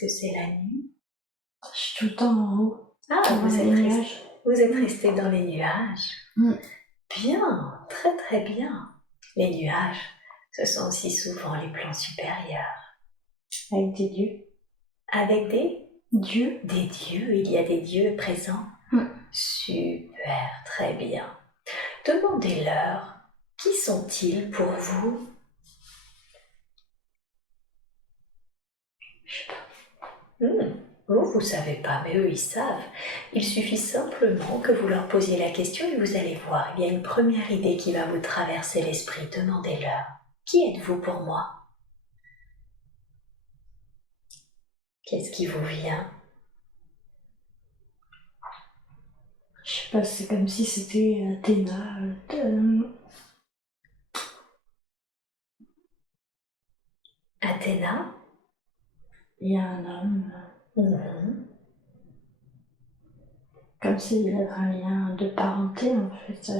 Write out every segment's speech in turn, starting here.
que c'est la nuit? Je suis tout le temps en haut. Ah, dans les nuages. vous êtes resté dans les nuages. Mm. Bien, très très bien. Les nuages, ce sont aussi souvent les plans supérieurs. Avec des dieux. Avec des Dieux. dieux, il y a des dieux présents. Super, très bien. Demandez-leur, qui sont-ils pour vous? Je sais pas. Vous savez pas, mais eux, ils savent. Il suffit simplement que vous leur posiez la question et vous allez voir, il y a une première idée qui va vous traverser l'esprit. Demandez-leur, qui êtes-vous pour moi? Qu'est-ce qui vous vient? Je sais pas, c'est comme si c'était Athéna. Athéna? Il y a un homme. Comme s'il y avait un lien de parenté en fait.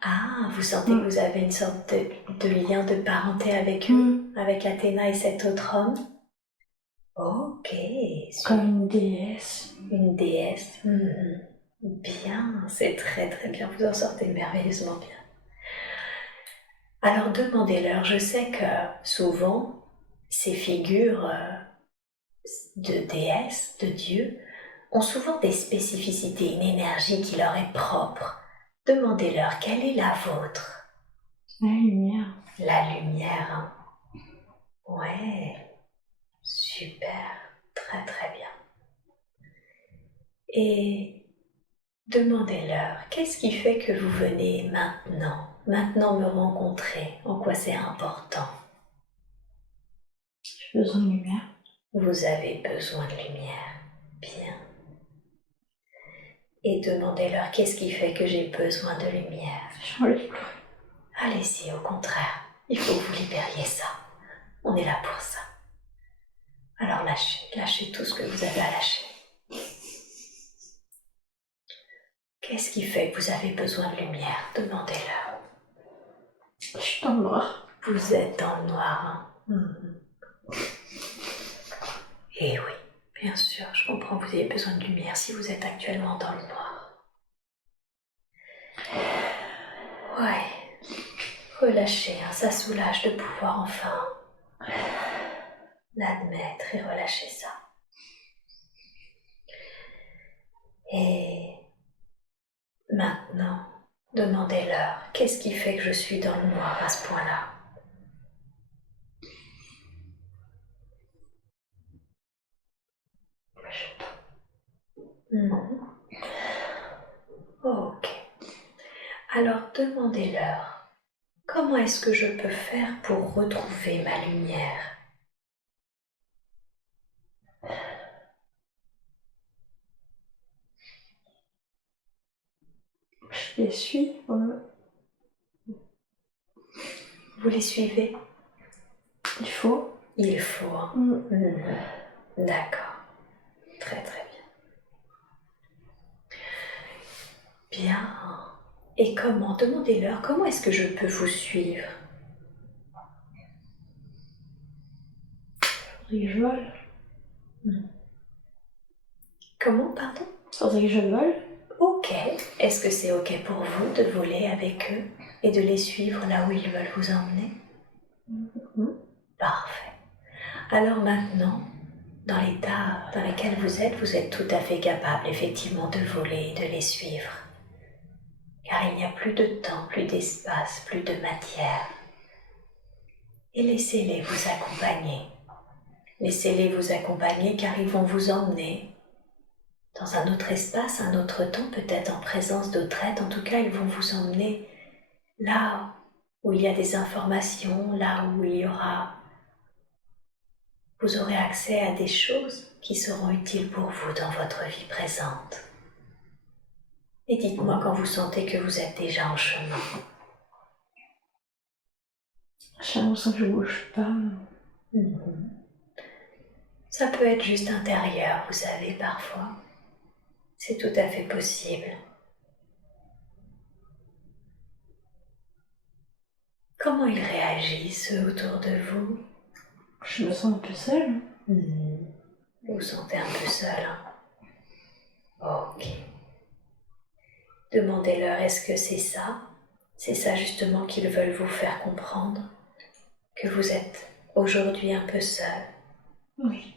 Ah, vous sentez que vous avez une sorte de lien de parenté avec eux, avec Athéna et cet autre homme? Ok, comme une déesse. Une déesse. Bien, c'est très très bien, vous en sortez merveilleusement bien. Alors demandez-leur, je sais que souvent, ces figures de déesses, de dieux, ont souvent des spécificités, une énergie qui leur est propre. Demandez-leur, quelle est la vôtre? La lumière. La lumière, hein. Ouais, super, très très bien. Et demandez-leur, qu'est-ce qui fait que vous venez maintenant me rencontrer? En quoi c'est important? J'ai besoin de lumière. Vous avez besoin de lumière. Bien. Et demandez-leur, qu'est-ce qui fait que j'ai besoin de lumière? J'ai envie de pleurer. Allez-y, au contraire, il faut que vous libériez ça. On est là pour ça. Alors lâchez tout ce que vous avez à lâcher. Qu'est-ce qui fait que vous avez besoin de lumière? Demandez-leur. Je suis dans le noir. Vous êtes dans le noir, hein? Eh oui, bien sûr, je comprends que vous ayez besoin de lumière si vous êtes actuellement dans le noir. Ouais, relâchez, hein, ça soulage de pouvoir enfin l'admettre et relâcher ça. Et maintenant, demandez-leur, qu'est-ce qui fait que je suis dans le noir à ce point-là? Ok. Alors demandez-leur, comment est-ce que je peux faire pour retrouver ma lumière? Je les suis. Vous les suivez? Il faut. Il faut. D'accord. Très très bien. Bien. Et comment? Demandez-leur, comment est-ce que je peux vous suivre? Faudrait que je vole. Comment, pardon? Faudrait que je vole. Ok. Est-ce que c'est ok pour vous de voler avec eux et de les suivre là où ils veulent vous emmener? Parfait. Alors maintenant, dans l'état dans lequel vous êtes tout à fait capable effectivement de voler et de les suivre. Car il n'y a plus de temps, plus d'espace, plus de matière. Et laissez-les vous accompagner. Laissez-les vous accompagner car ils vont vous emmener dans un autre espace, un autre temps, peut-être en présence d'autres êtres. En tout cas, ils vont vous emmener là où il y a des informations, là où vous aurez accès à des choses qui seront utiles pour vous dans votre vie présente. Et dites-moi quand vous sentez que vous êtes déjà en chemin. J'ai l'impression que je bouge pas. Ça peut être juste intérieur, vous savez, parfois. C'est tout à fait possible. Comment ils réagissent autour de vous? Je me sens un peu seule. Vous vous sentez un peu seul, hein? Ok. Demandez-leur, est-ce que c'est ça? C'est ça justement qu'ils veulent vous faire comprendre? Que vous êtes aujourd'hui un peu seul? Oui.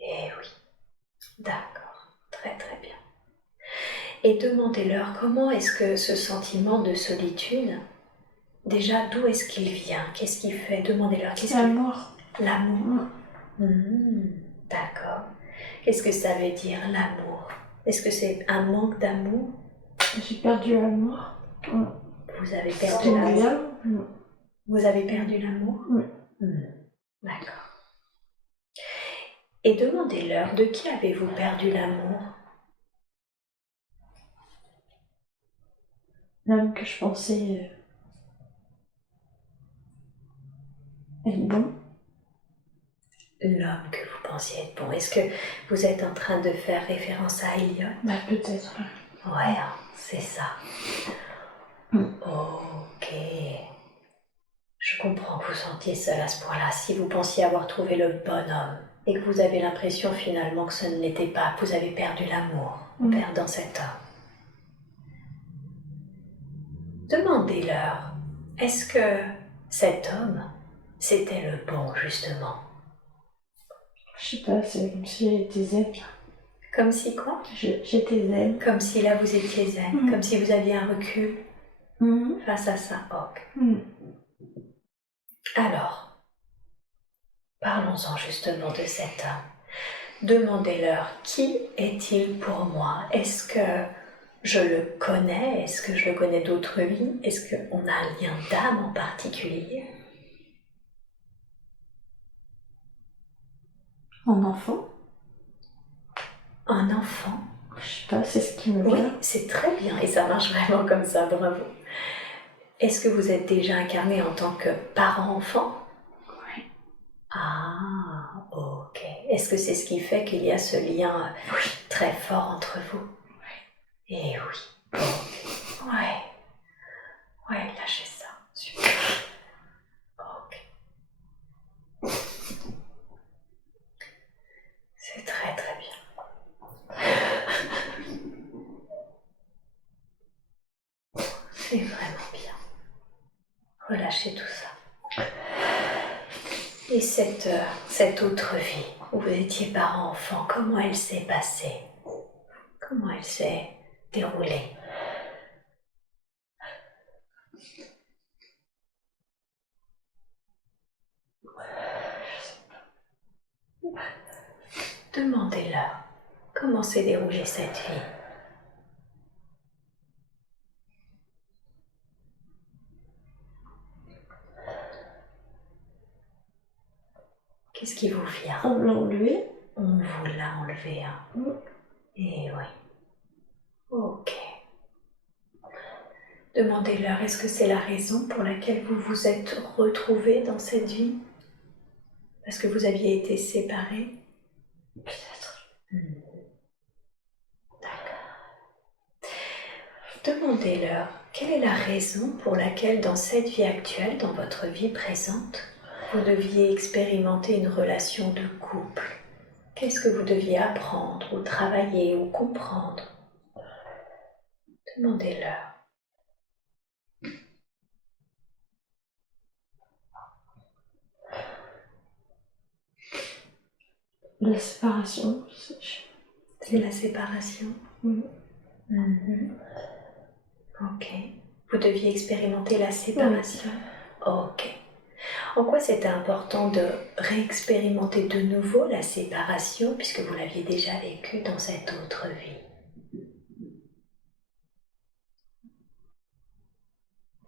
Eh oui, d'accord, très très bien. Et demandez-leur comment est-ce que ce sentiment de solitude, déjà d'où est-ce qu'il vient? Qu'est-ce qu'il fait? Demandez-leur. L'amour. L'amour. D'accord. Qu'est-ce que ça veut dire l'amour? Est-ce que c'est un manque d'amour? J'ai perdu l'amour. Vous avez perdu l'amour? Bien. Vous avez perdu l'amour? Oui. D'accord. Et demandez-leur, de qui avez-vous perdu l'amour? L'homme que je pensais être bon. L'homme que vous pensiez être bon. Est-ce que vous êtes en train de faire référence à Elliot? Bah peut-être. Ouais, c'est ça. Ok. Je comprends que vous sentiez seul à ce point-là. Si vous pensiez avoir trouvé le bon homme et que vous avez l'impression finalement que ce ne l'était pas, que vous avez perdu l'amour en perdant cet homme. Demandez-leur, est-ce que cet homme, c'était le bon justement? Je sais pas, c'est comme si j'étais zen. Comme si quoi? J'étais zen. Comme si là vous étiez zen, comme si vous aviez un recul face à ça. Ok. Alors, parlons-en justement de cet homme. Demandez-leur, qui est-il pour moi? Est-ce que je le connais? Est-ce que je le connais d'autres vies? Est-ce qu'on a un lien d'âme en particulier? Un enfant? Un enfant? Je sais pas, c'est ce qui me vient. Oui, c'est très bien et ça marche vraiment comme ça, bravo. Est-ce que vous êtes déjà incarné en tant que parent-enfant? Oui. Ah, ok. Est-ce que c'est ce qui fait qu'il y a ce lien très fort entre vous? Oui. Eh oui. Ok. Ouais, lâchez ça. Super. Ok. C'est très très bien. C'est vraiment bien. Relâchez tout ça. Et cette autre vie où vous étiez parent-enfant, comment elle s'est passée? Comment elle s'est déroulée? Demandez-leur comment s'est déroulée cette vie. Qu'est-ce qui vous vient? On l'a enlevé. On vous l'a enlevé, hein? Eh oui. Ok. Demandez-leur, est-ce que c'est la raison pour laquelle vous vous êtes retrouvés dans cette vie? Parce que vous aviez été séparés? Peut-être. D'accord. Demandez-leur, quelle est la raison pour laquelle dans cette vie actuelle, dans votre vie présente, vous deviez expérimenter une relation de couple? Qu'est-ce que vous deviez apprendre ou travailler ou comprendre? Demandez-leur. La séparation. C'est la séparation? Ok. Vous deviez expérimenter la séparation? Ok. En quoi c'était important de réexpérimenter de nouveau la séparation puisque vous l'aviez déjà vécue dans cette autre vie?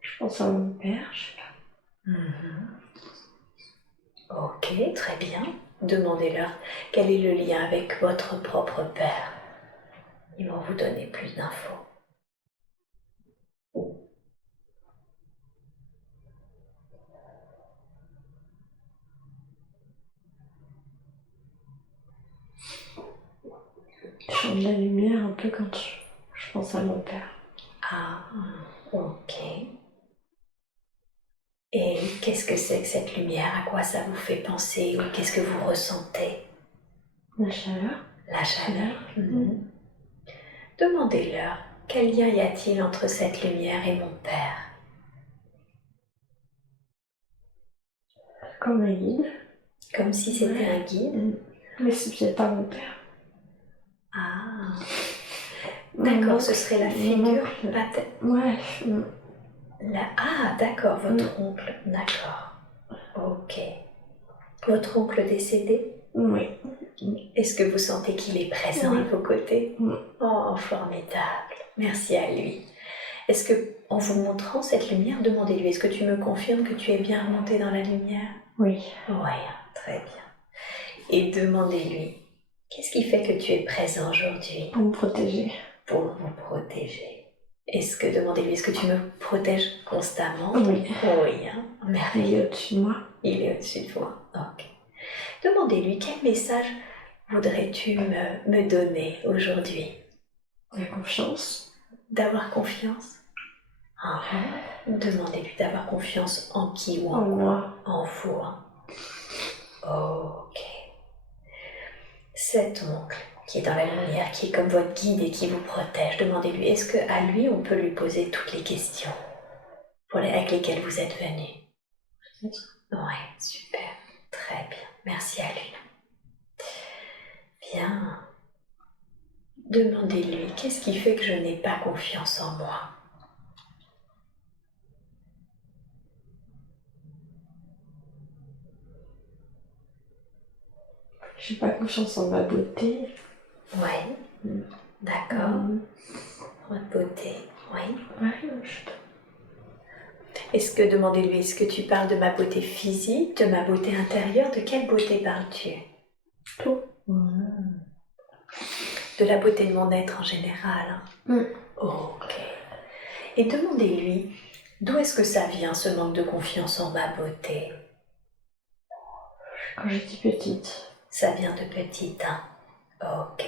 Je pense à mon père, je sais pas. Ok, très bien. Demandez-leur quel est le lien avec votre propre père. Ils vont vous donner plus d'infos. Je change la lumière un peu quand je pense à mon père. Ah, ok. Et qu'est-ce que c'est que cette lumière? À quoi ça vous fait penser? Ou qu'est-ce que vous ressentez? La chaleur. La chaleur. Demandez-leur, quel lien y a-t-il entre cette lumière et mon père? Comme un guide. Comme si c'était un guide? Mais c'est pas mon père. Ah, d'accord, ce serait la figure paternelle. Ouais. Ah, d'accord, votre oncle, d'accord. Ok. Votre oncle décédé? Oui. Est-ce que vous sentez qu'il est présent à vos côtés? Oh, formidable. Merci à lui. Est-ce que, en vous montrant cette lumière, demandez-lui, est-ce que tu me confirmes que tu es bien remonté dans la lumière? Oui. Oui, très bien. Et demandez-lui, qu'est-ce qui fait que tu es présent aujourd'hui? Pour me protéger. Pour vous protéger. Demandez-lui, est-ce que tu me protèges constamment? Oui. Oui, hein? Merveilleux. Il est au-dessus de moi. Il est au-dessus de moi. Ok. Demandez-lui, quel message voudrais-tu me donner aujourd'hui? La confiance. D'avoir confiance? Demandez-lui d'avoir confiance en qui ou en quoi? Moi. En vous. Hein? Ok. Cet oncle qui est dans la lumière, qui est comme votre guide et qui vous protège, demandez-lui, est-ce qu'à lui on peut lui poser toutes les questions avec lesquelles vous êtes venu? Ouais, super. Très bien. Merci à lui. Bien. Demandez-lui, qu'est-ce qui fait que je n'ai pas confiance en moi? J'ai pas confiance en ma beauté. Oui. D'accord. Votre beauté. Oui. Demandez-lui, est-ce que tu parles de ma beauté physique, de ma beauté intérieure? De quelle beauté parles-tu? Tout. De la beauté de mon être en général. Ok. Et demandez-lui, d'où est-ce que ça vient, ce manque de confiance en ma beauté? Quand j'étais petite. Ça vient de petite, hein? Ok.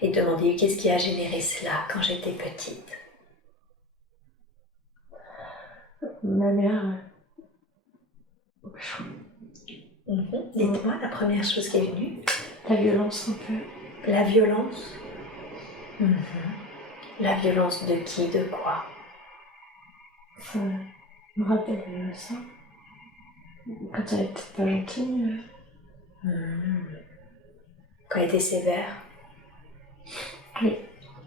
Et demandez-lui, qu'est-ce qui a généré cela quand j'étais petite? Ma mère. Dites-moi la première chose qui est venue. La violence un peu. La violence? La violence de qui, de quoi? Ça me rappelle ça. Quand elle était pas gentille. Quand elle était sévère? Oui.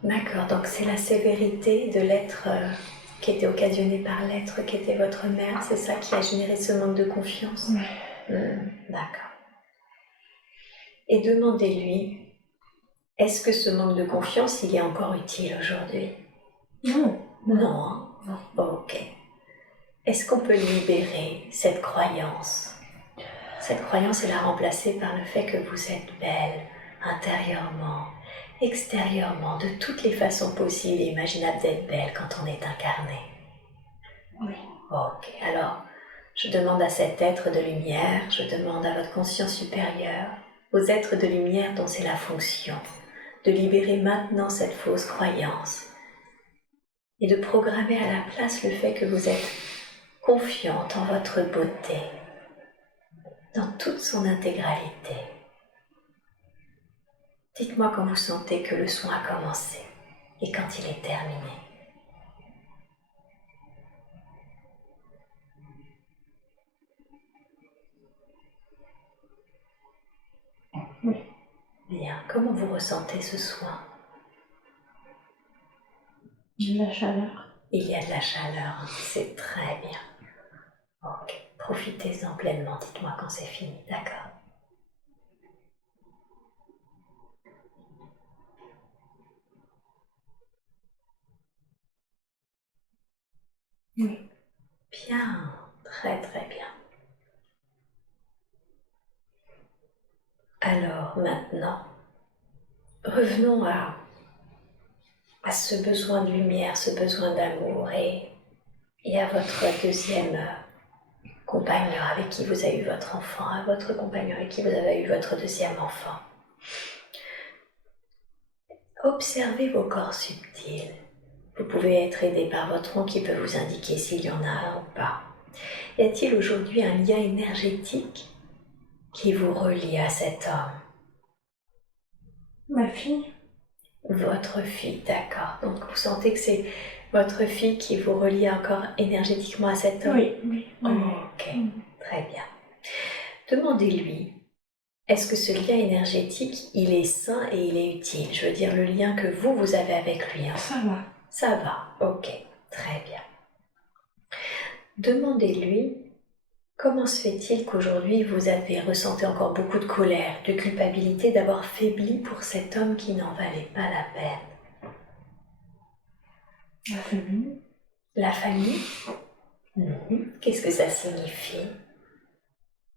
D'accord, donc c'est la sévérité de l'être qui était occasionnée par l'être qui était votre mère, c'est ça qui a généré ce manque de confiance? Oui. D'accord. Et demandez-lui, est-ce que ce manque de confiance, il est encore utile aujourd'hui? Non. Non, hein? Non. Ok. Est-ce qu'on peut libérer cette croyance? Cette croyance et la remplacer par le fait que vous êtes belle, intérieurement, extérieurement, de toutes les façons possibles et imaginables d'être belle quand on est incarné. Oui. Ok, alors je demande à cet être de lumière, je demande à votre conscience supérieure, aux êtres de lumière dont c'est la fonction, de libérer maintenant cette fausse croyance et de programmer à la place le fait que vous êtes confiante en votre beauté, dans toute son intégralité. Dites-moi quand vous sentez que le soin a commencé et quand il est terminé. Oui. Bien, comment vous ressentez ce soin? De la chaleur. Il y a de la chaleur, c'est très bien. Ok, profitez-en pleinement, dites-moi quand c'est fini, d'accord? Oui. Bien, très très bien. Alors maintenant, revenons à ce besoin de lumière, ce besoin d'amour et à votre deuxième compagnon avec qui vous avez eu votre enfant, à votre compagnon avec qui vous avez eu votre deuxième enfant. Observez vos corps subtils. Vous pouvez être aidé par votre oncle qui peut vous indiquer s'il y en a un ou pas. Y a-t-il aujourd'hui un lien énergétique qui vous relie à cet homme? Ma fille. Votre fille, d'accord. Donc vous sentez que c'est votre fille qui vous relie encore énergétiquement à cet homme? Oui. Ok, très bien. Demandez-lui, est-ce que ce lien énergétique, il est sain et il est utile? Je veux dire, le lien que vous avez avec lui. Ça va. Ça va, ok, très bien. Demandez-lui, comment se fait-il qu'aujourd'hui vous avez ressenti encore beaucoup de colère, de culpabilité d'avoir faibli pour cet homme qui n'en valait pas la peine? La famille. La famille? Qu'est-ce que ça signifie?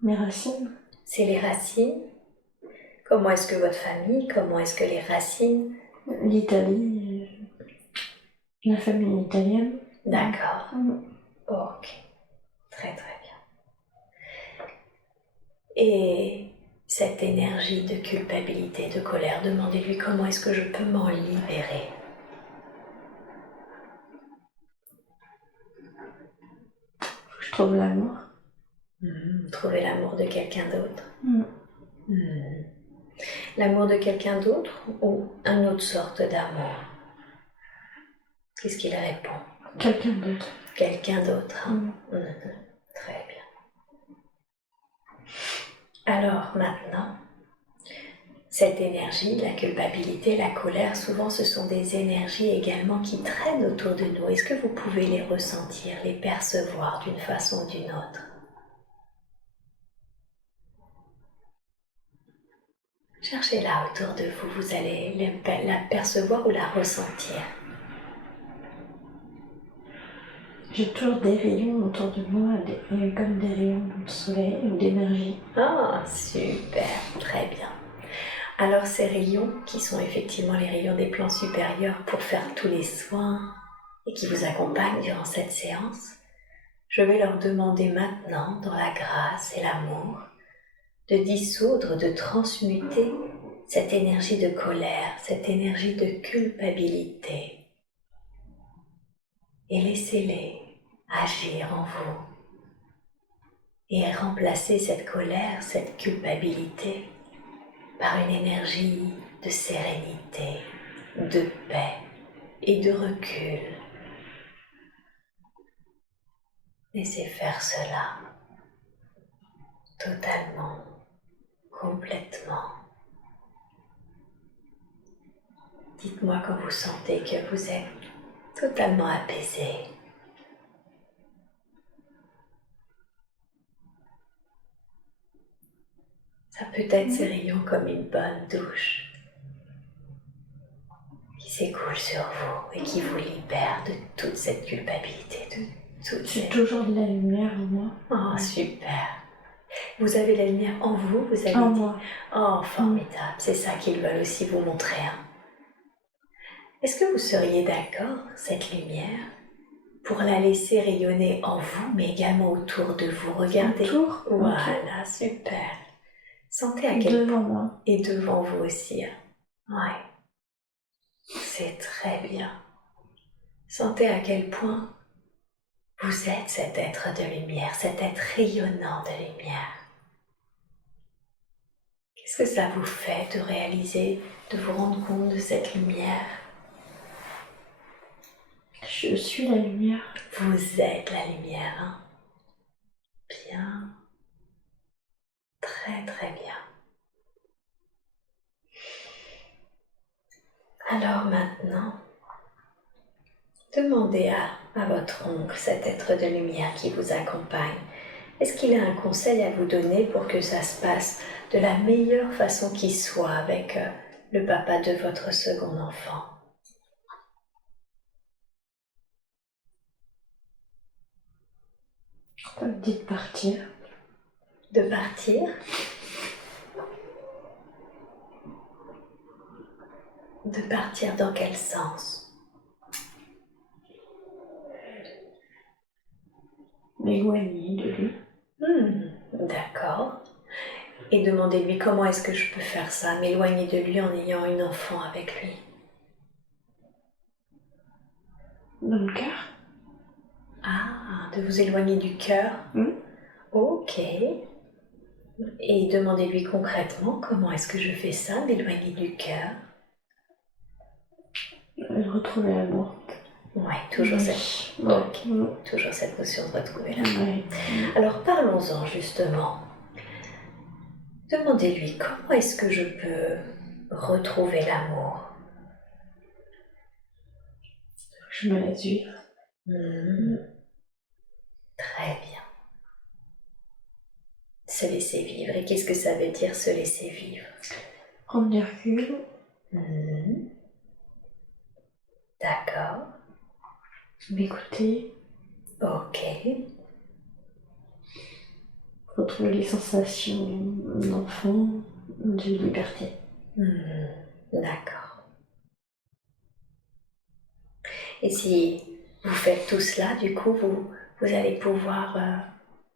Mes racines. C'est les racines? Comment est-ce que votre famille, comment est-ce que les racines? L'Italie. La famille italienne. D'accord. Ok. Très très bien. Et cette énergie de culpabilité, de colère, demandez-lui comment est-ce que je peux m'en libérer. Je trouve l'amour. Trouver l'amour de quelqu'un d'autre. L'amour de quelqu'un d'autre ou une autre sorte d'amour? Qu'est-ce qu'il répond? Quelqu'un d'autre. Quelqu'un d'autre. Très bien. Alors maintenant, cette énergie, la culpabilité, la colère, souvent ce sont des énergies également qui traînent autour de nous. Est-ce que vous pouvez les ressentir, les percevoir d'une façon ou d'une autre? Cherchez-la autour de vous, vous allez la percevoir ou la ressentir. J'ai toujours des rayons autour de moi, comme des rayons de soleil ou d'énergie. Ah, super, très bien. Alors ces rayons, qui sont effectivement les rayons des plans supérieurs pour faire tous les soins et qui vous accompagnent durant cette séance, je vais leur demander maintenant, dans la grâce et l'amour, de dissoudre, de transmuter cette énergie de colère, cette énergie de culpabilité. Et laissez-les agir en vous. Et remplacer cette colère, cette culpabilité par une énergie de sérénité, de paix et de recul. Laissez faire cela totalement, complètement. Dites-moi quand vous sentez que vous êtes totalement apaisé. Ça peut être ces rayons comme une bonne douche qui s'écoule sur vous et qui vous libère de toute cette culpabilité, de toute J'ai cette... toujours de la lumière en moi. Oh, super! Vous avez la lumière en vous, vous avez En dit. moi. Oh, formidable! C'est ça qu'ils veulent aussi vous montrer. Est-ce que vous seriez d'accord, cette lumière, pour la laisser rayonner en vous, mais également autour de vous? Regardez. Autour. Voilà, super. Sentez à quel Devant point. moi. Et devant vous aussi. Ouais. C'est très bien. Sentez à quel point vous êtes cet être de lumière, cet être rayonnant de lumière. Qu'est-ce que ça vous fait de réaliser, de vous rendre compte de cette lumière? Je suis la lumière. Vous êtes la lumière, hein? Bien. Très très bien. Alors maintenant, demandez à votre oncle, cet être de lumière qui vous accompagne, est-ce qu'il a un conseil à vous donner pour que ça se passe de la meilleure façon qui soit avec le papa de votre second enfant? Ça me dit de partir. De partir? De partir dans quel sens? M'éloigner de lui. D'accord. Et demandez-lui comment est-ce que je peux faire ça, m'éloigner de lui en ayant une enfant avec lui. Dans le cœur. Ah, de vous éloigner du cœur. Ok. Et demandez-lui concrètement comment est-ce que je fais ça, m'éloigner du cœur. retrouver l'amour. Ouais, toujours Oui. cette... Ouais. Ok, toujours cette notion de retrouver l'amour. Ouais. Alors parlons-en justement. Demandez-lui comment est-ce que je peux retrouver l'amour. Je me laisse vivre. Très bien. Se laisser vivre. Et qu'est-ce que ça veut dire se laisser vivre? Prendre du recul. D'accord. M'écouter. Ok. Retrouver les sensations d'enfant, de liberté. D'accord. Et si vous faites tout cela, du coup, vous allez pouvoir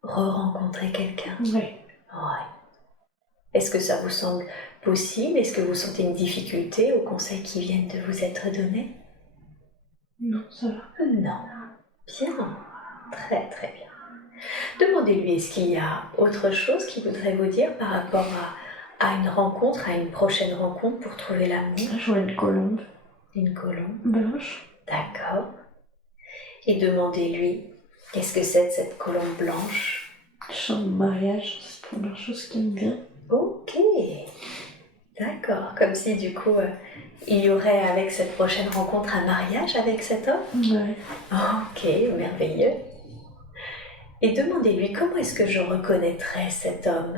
re-rencontrer quelqu'un. Oui. Ouais. Est-ce que ça vous semble possible? Est-ce que vous sentez une difficulté aux conseils qui viennent de vous être donnés? Non, ça va. Non. Bien. Très très bien. Demandez-lui, est-ce qu'il y a autre chose qu'il voudrait vous dire par rapport à une rencontre, à une prochaine rencontre pour trouver l'amour? Je vois une colombe. Une colombe. Blanche. D'accord. Et demandez-lui, qu'est-ce que c'est de cette colombe blanche? Champ de mariage, c'est la première chose qui me vient. Ok. D'accord. Comme si du coup, il y aurait avec cette prochaine rencontre un mariage avec cet homme? Ouais. Ok, merveilleux. Et demandez-lui comment est-ce que je reconnaîtrais cet homme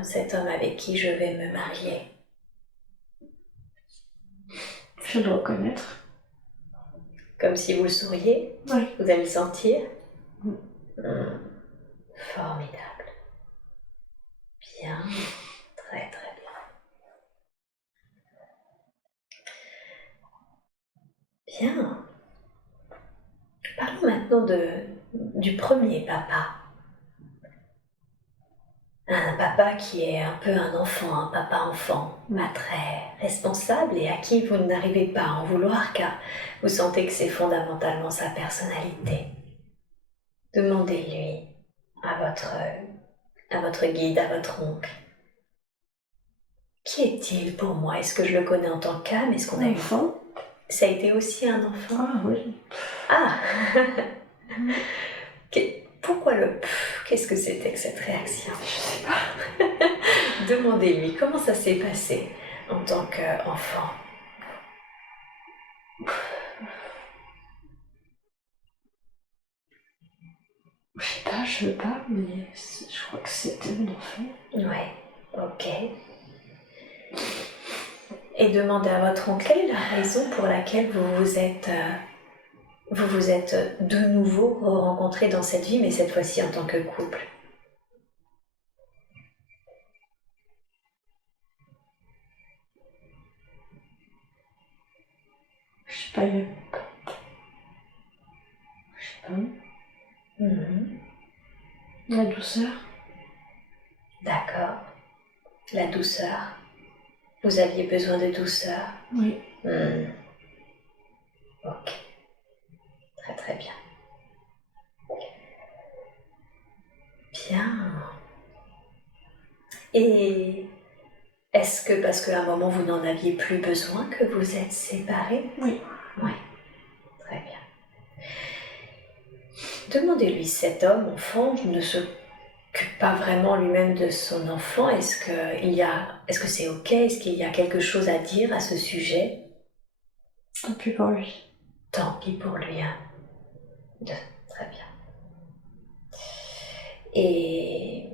avec qui je vais me marier. Je dois reconnaître. Comme si vous le sauriez? Oui. Vous allez le sentir? Formidable. Bien, très très bien. Bien. Parlons maintenant du premier papa. Un papa qui est un peu un enfant, un papa-enfant, pas très responsable et à qui vous n'arrivez pas à en vouloir car vous sentez que c'est fondamentalement sa personnalité. Demandez-lui à votre guide, à votre oncle. Qui est-il pour moi? Est-ce que je le connais en tant qu'âme? Est-ce qu'on a eu... Enfant. Ça a été aussi un enfant? Ah oui. Ah. Pourquoi le pff? Qu'est-ce que c'était que cette réaction? Je sais pas. Demandez-lui comment ça s'est passé en tant qu'enfant. Je sais pas, je veux pas, mais je crois que c'était un enfant. Ouais, ok. Et demandez à votre oncle quelle est la raison pour laquelle vous vous êtes de nouveau rencontrés dans cette vie, mais cette fois-ci en tant que couple. Je sais pas, je sais pas. La douceur. D'accord. La douceur. Vous aviez besoin de douceur? Oui. Ok. Très très bien. Bien. Et est-ce que parce qu'à un moment vous n'en aviez plus besoin que vous êtes séparés? Oui. Oui. Très bien. Demandez-lui, cet homme, enfant, ne s'occupe pas vraiment lui-même de son enfant. Est-ce que c'est ok? Est-ce qu'il y a quelque chose à dire à ce sujet? Tant pis pour lui. Tant pis pour lui, hein. Très bien. Et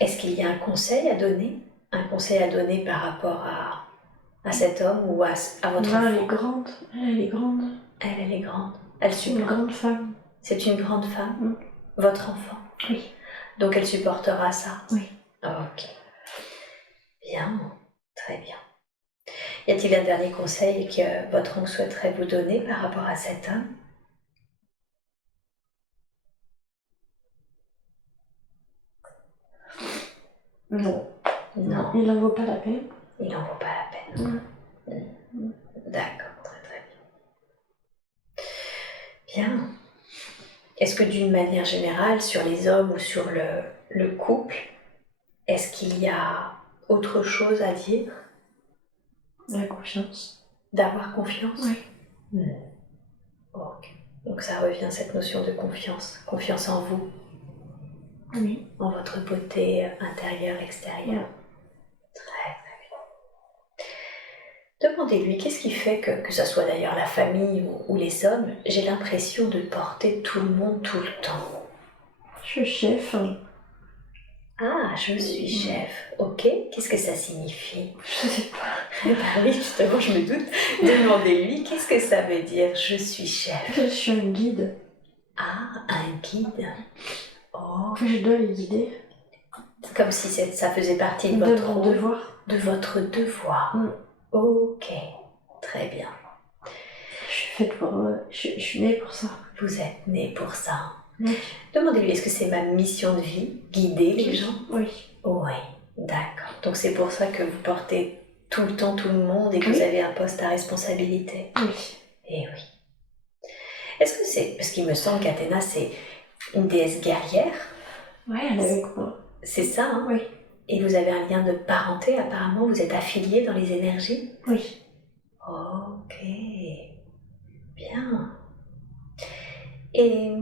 est-ce qu'il y a un conseil à donner? Un conseil à donner par rapport à cet homme ou à votre enfant? Elle est grande. Elle est grande. Elle est grande. Elle C'est une supporte. grande femme. C'est une grande femme? Votre enfant? Oui. Donc elle supportera ça? Oui. Ok. Bien. Très bien. Y a-t-il un dernier conseil que votre oncle souhaiterait vous donner par rapport à cet homme? Non. Non. Il n'en vaut pas la peine. Il n'en vaut pas la peine. D'accord, très très bien. Bien. Est-ce que d'une manière générale, sur les hommes ou sur le couple, est-ce qu'il y a autre chose à dire? La confiance. D'avoir confiance? Oui. Ok. Donc ça revient, cette notion de confiance. Confiance en vous, Oui. en votre beauté intérieure, extérieure. Ouais. Très, très bien. Demandez-lui qu'est-ce qui fait que ce soit d'ailleurs la famille ou les hommes, j'ai l'impression de porter tout le monde tout le temps. Je suis chef. Ah, je suis chef. Ok, qu'est-ce que ça signifie? Je sais pas. Eh ben oui, justement, je me doute. Demandez-lui qu'est-ce que ça veut dire, je suis chef. Je suis un guide. Ah, un guide. Oh, Je dois les guider. comme si ça faisait partie de De votre mon rôle. devoir. De votre devoir. Ok, très bien. Je suis faite pour... je suis née pour ça. Vous êtes né pour ça. Oui. Demandez-lui, est-ce que c'est ma mission de vie, guider les gens? Oui. Oui, d'accord. Donc c'est pour ça que vous portez tout le temps tout le monde et que Oui. vous avez un poste à responsabilité. Oui. Eh oui. Est-ce que c'est... Parce qu'il me semble qu'Athéna, c'est une déesse guerrière. Ouais, elle est avec moi. C'est ça, hein? Oui. Et vous avez un lien de parenté, apparemment, vous êtes affiliés dans les énergies? Oui. Ok, bien. Et...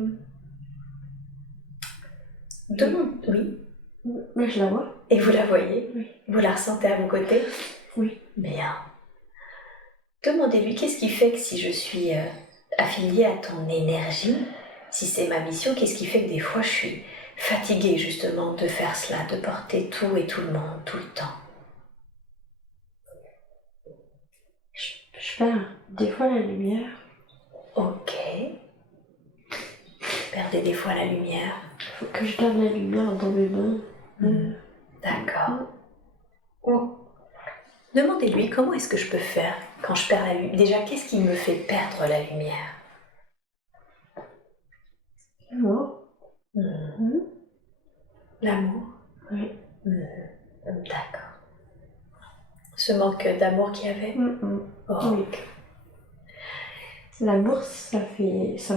Oui. Moi, je la vois. Et vous la voyez? Oui. Vous la ressentez à vos côtés? Oui. Bien. Demandez-lui qu'est-ce qui fait que si je suis affiliée à ton énergie, si c'est ma mission, qu'est-ce qui fait que des fois je suis fatiguée justement de faire cela, de porter tout et tout le monde, tout le temps? Je perds des fois la lumière. Ok. Perdez des fois la lumière. Faut que je garde la lumière dans mes mains. D'accord. Demandez-lui comment est-ce que je peux faire quand je perds la lumière. Déjà, qu'est-ce qui me fait perdre la lumière? L'amour. L'amour? Oui. D'accord. Ce manque d'amour qu'il y avait? Oui. L'amour, ça me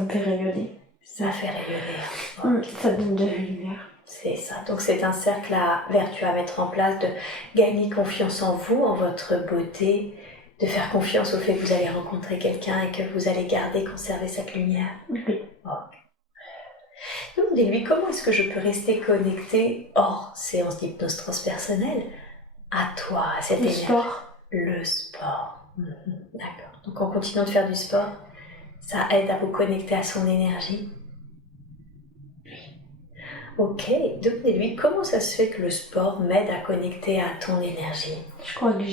fait rayonner. Ça fait rayonner. Ça donne de la lumière. C'est ça. Donc c'est un cercle vertueux à mettre en place, de gagner confiance en vous, en votre beauté, de faire confiance au fait que vous allez rencontrer quelqu'un et que vous allez garder, conserver cette lumière. Oui. Demandez-lui comment est-ce que je peux rester connectée hors séance d'hypnose transpersonnelle à toi, à cette énergie. Sport. Le sport. D'accord. Donc en continuant de faire du sport, ça aide à vous connecter à son énergie. Ok, demandez-lui comment ça se fait que le sport m'aide à connecter à ton énergie. Je crois que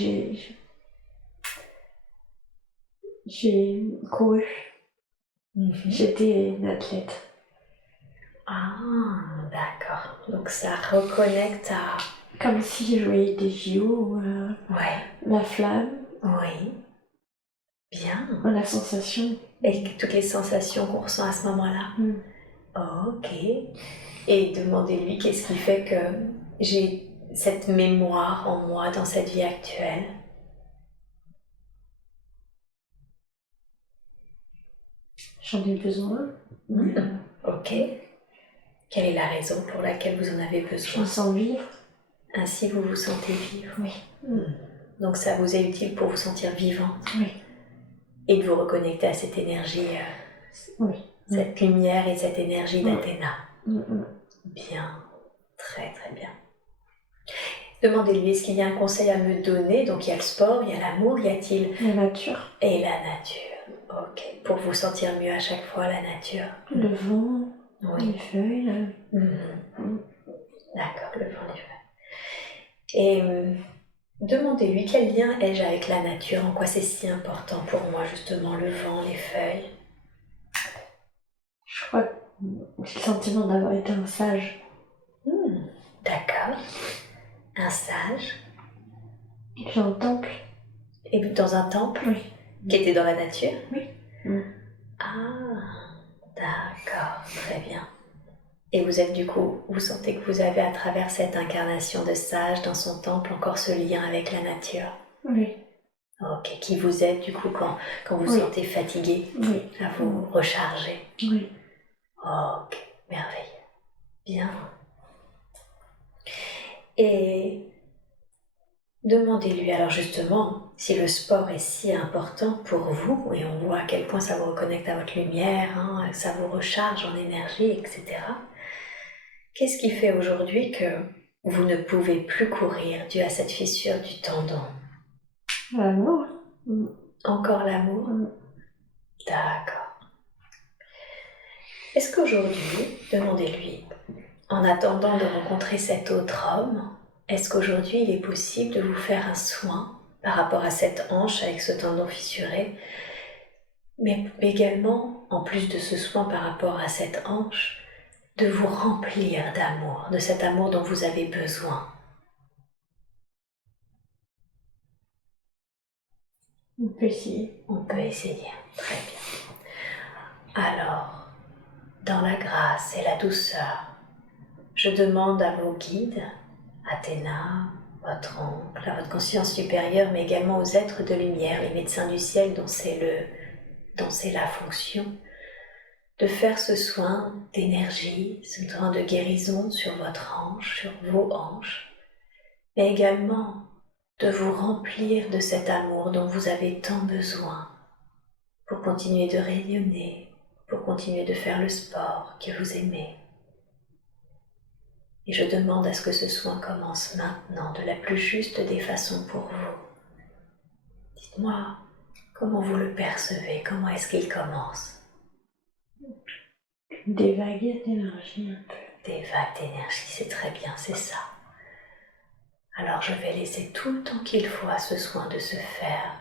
j'ai couru. J'étais une athlète. Ah, d'accord. Donc ça reconnecte à... Comme si je voyais des JO, la flamme. Oui. Bien. La sensation. Et toutes les sensations qu'on ressent à ce moment-là. Ok. Et demandez-lui qu'est-ce qui fait que j'ai cette mémoire en moi dans cette vie actuelle. J'en ai besoin. Ok. Quelle est la raison pour laquelle vous en avez besoin? Je me sens vivre. Ainsi vous vous sentez vivre. Oui. Donc ça vous est utile pour vous sentir vivante. Oui. Et de vous reconnecter à cette énergie, cette lumière et cette énergie d'Athéna. Bien. Très très bien. Demandez-lui, est-ce qu'il y a un conseil à me donner? Donc il y a le sport, il y a l'amour, y a-t-il... La nature. Et la nature. Ok. Pour vous sentir mieux à chaque fois, la nature. Le vent, les feuilles. D'accord, le vent, les feuilles. Et demandez-lui quel lien ai-je avec la nature, en quoi c'est si important pour moi justement, le vent, les feuilles. Je crois que j'ai le sentiment d'avoir été un sage. D'accord. Un sage. Et puis un temple. Et dans un temple? Oui. Qui était dans la nature? Oui. Ah, d'accord, très bien. Et vous êtes du coup, vous sentez que vous avez à travers cette incarnation de sage dans son temple encore ce lien avec la nature? Oui. Ok, qui vous aide du coup quand vous sentez fatigué à vous recharger? Oui. Ok, merveilleux. Bien. Et Demandez-lui alors justement si le sport est si important pour vous, et on voit à quel point ça vous reconnecte à votre lumière, hein, ça vous recharge en énergie, etc. Qu'est-ce qui fait aujourd'hui que vous ne pouvez plus courir dû à cette fissure du tendon? L'amour. Encore l'amour? D'accord. Est-ce qu'aujourd'hui, demandez-lui, en attendant de rencontrer cet autre homme, est-ce qu'aujourd'hui il est possible de vous faire un soin par rapport à cette hanche avec ce tendon fissuré, mais également, en plus de ce soin par rapport à cette hanche, de vous remplir d'amour, de cet amour dont vous avez besoin? On peut essayer. On peut essayer, très bien. Alors, dans la grâce et la douceur, je demande à vos guides, Athéna, votre oncle, à votre conscience supérieure, mais également aux êtres de lumière, les médecins du ciel dont c'est la fonction, de faire ce soin d'énergie, ce soin de guérison sur votre hanche, sur vos hanches, mais également de vous remplir de cet amour dont vous avez tant besoin pour continuer de rayonner, pour continuer de faire le sport que vous aimez. Et je demande à ce que ce soin commence maintenant, de la plus juste des façons pour vous. Dites-moi comment vous le percevez, comment est-ce qu'il commence? Des vagues d'énergie un peu. Des vagues d'énergie, c'est très bien, c'est ça. Alors je vais laisser tout le temps qu'il faut à ce soin de se faire,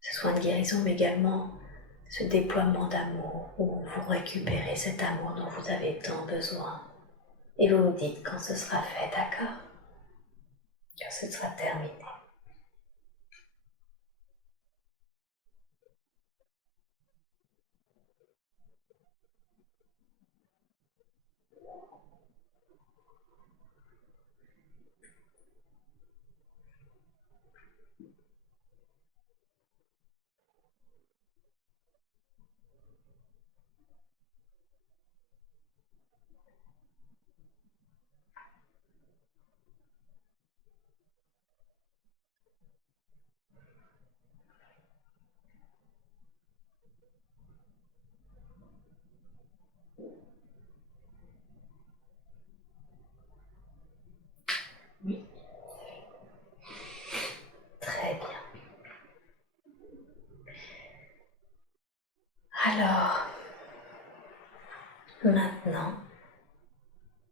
ce soin de guérison, mais également ce déploiement d'amour où vous récupérez cet amour dont vous avez tant besoin. Et vous me dites quand ce sera fait, d'accord? Quand ce sera terminé. Oui. Très bien. Alors, maintenant,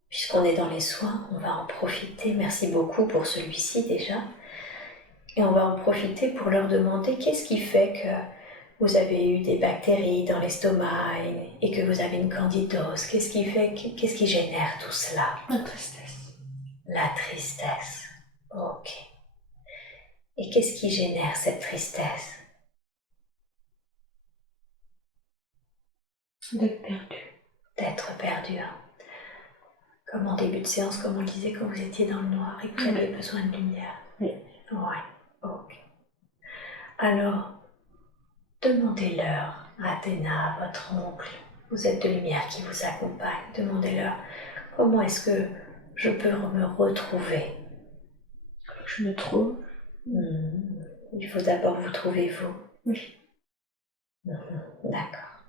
puisqu'on est dans les soins, on va en profiter. Merci beaucoup pour celui-ci déjà. Et on va en profiter pour leur demander qu'est-ce qui fait que vous avez eu des bactéries dans l'estomac et que vous avez une candidose. Qu'est-ce qui génère tout cela? La tristesse. La tristesse. Ok. Et qu'est-ce qui génère cette tristesse? D'être perdu. D'être perdu. Hein. Comme en début de séance, comme on le disait quand vous étiez dans le noir et que vous aviez besoin de lumière. Oui. Ouais. Ok. Alors, demandez-leur à Athéna, votre oncle, vous êtes de lumière qui vous accompagne, demandez-leur comment est-ce que je peux me retrouver. Je me trouve. Il faut d'abord vous trouver vous. Oui. D'accord.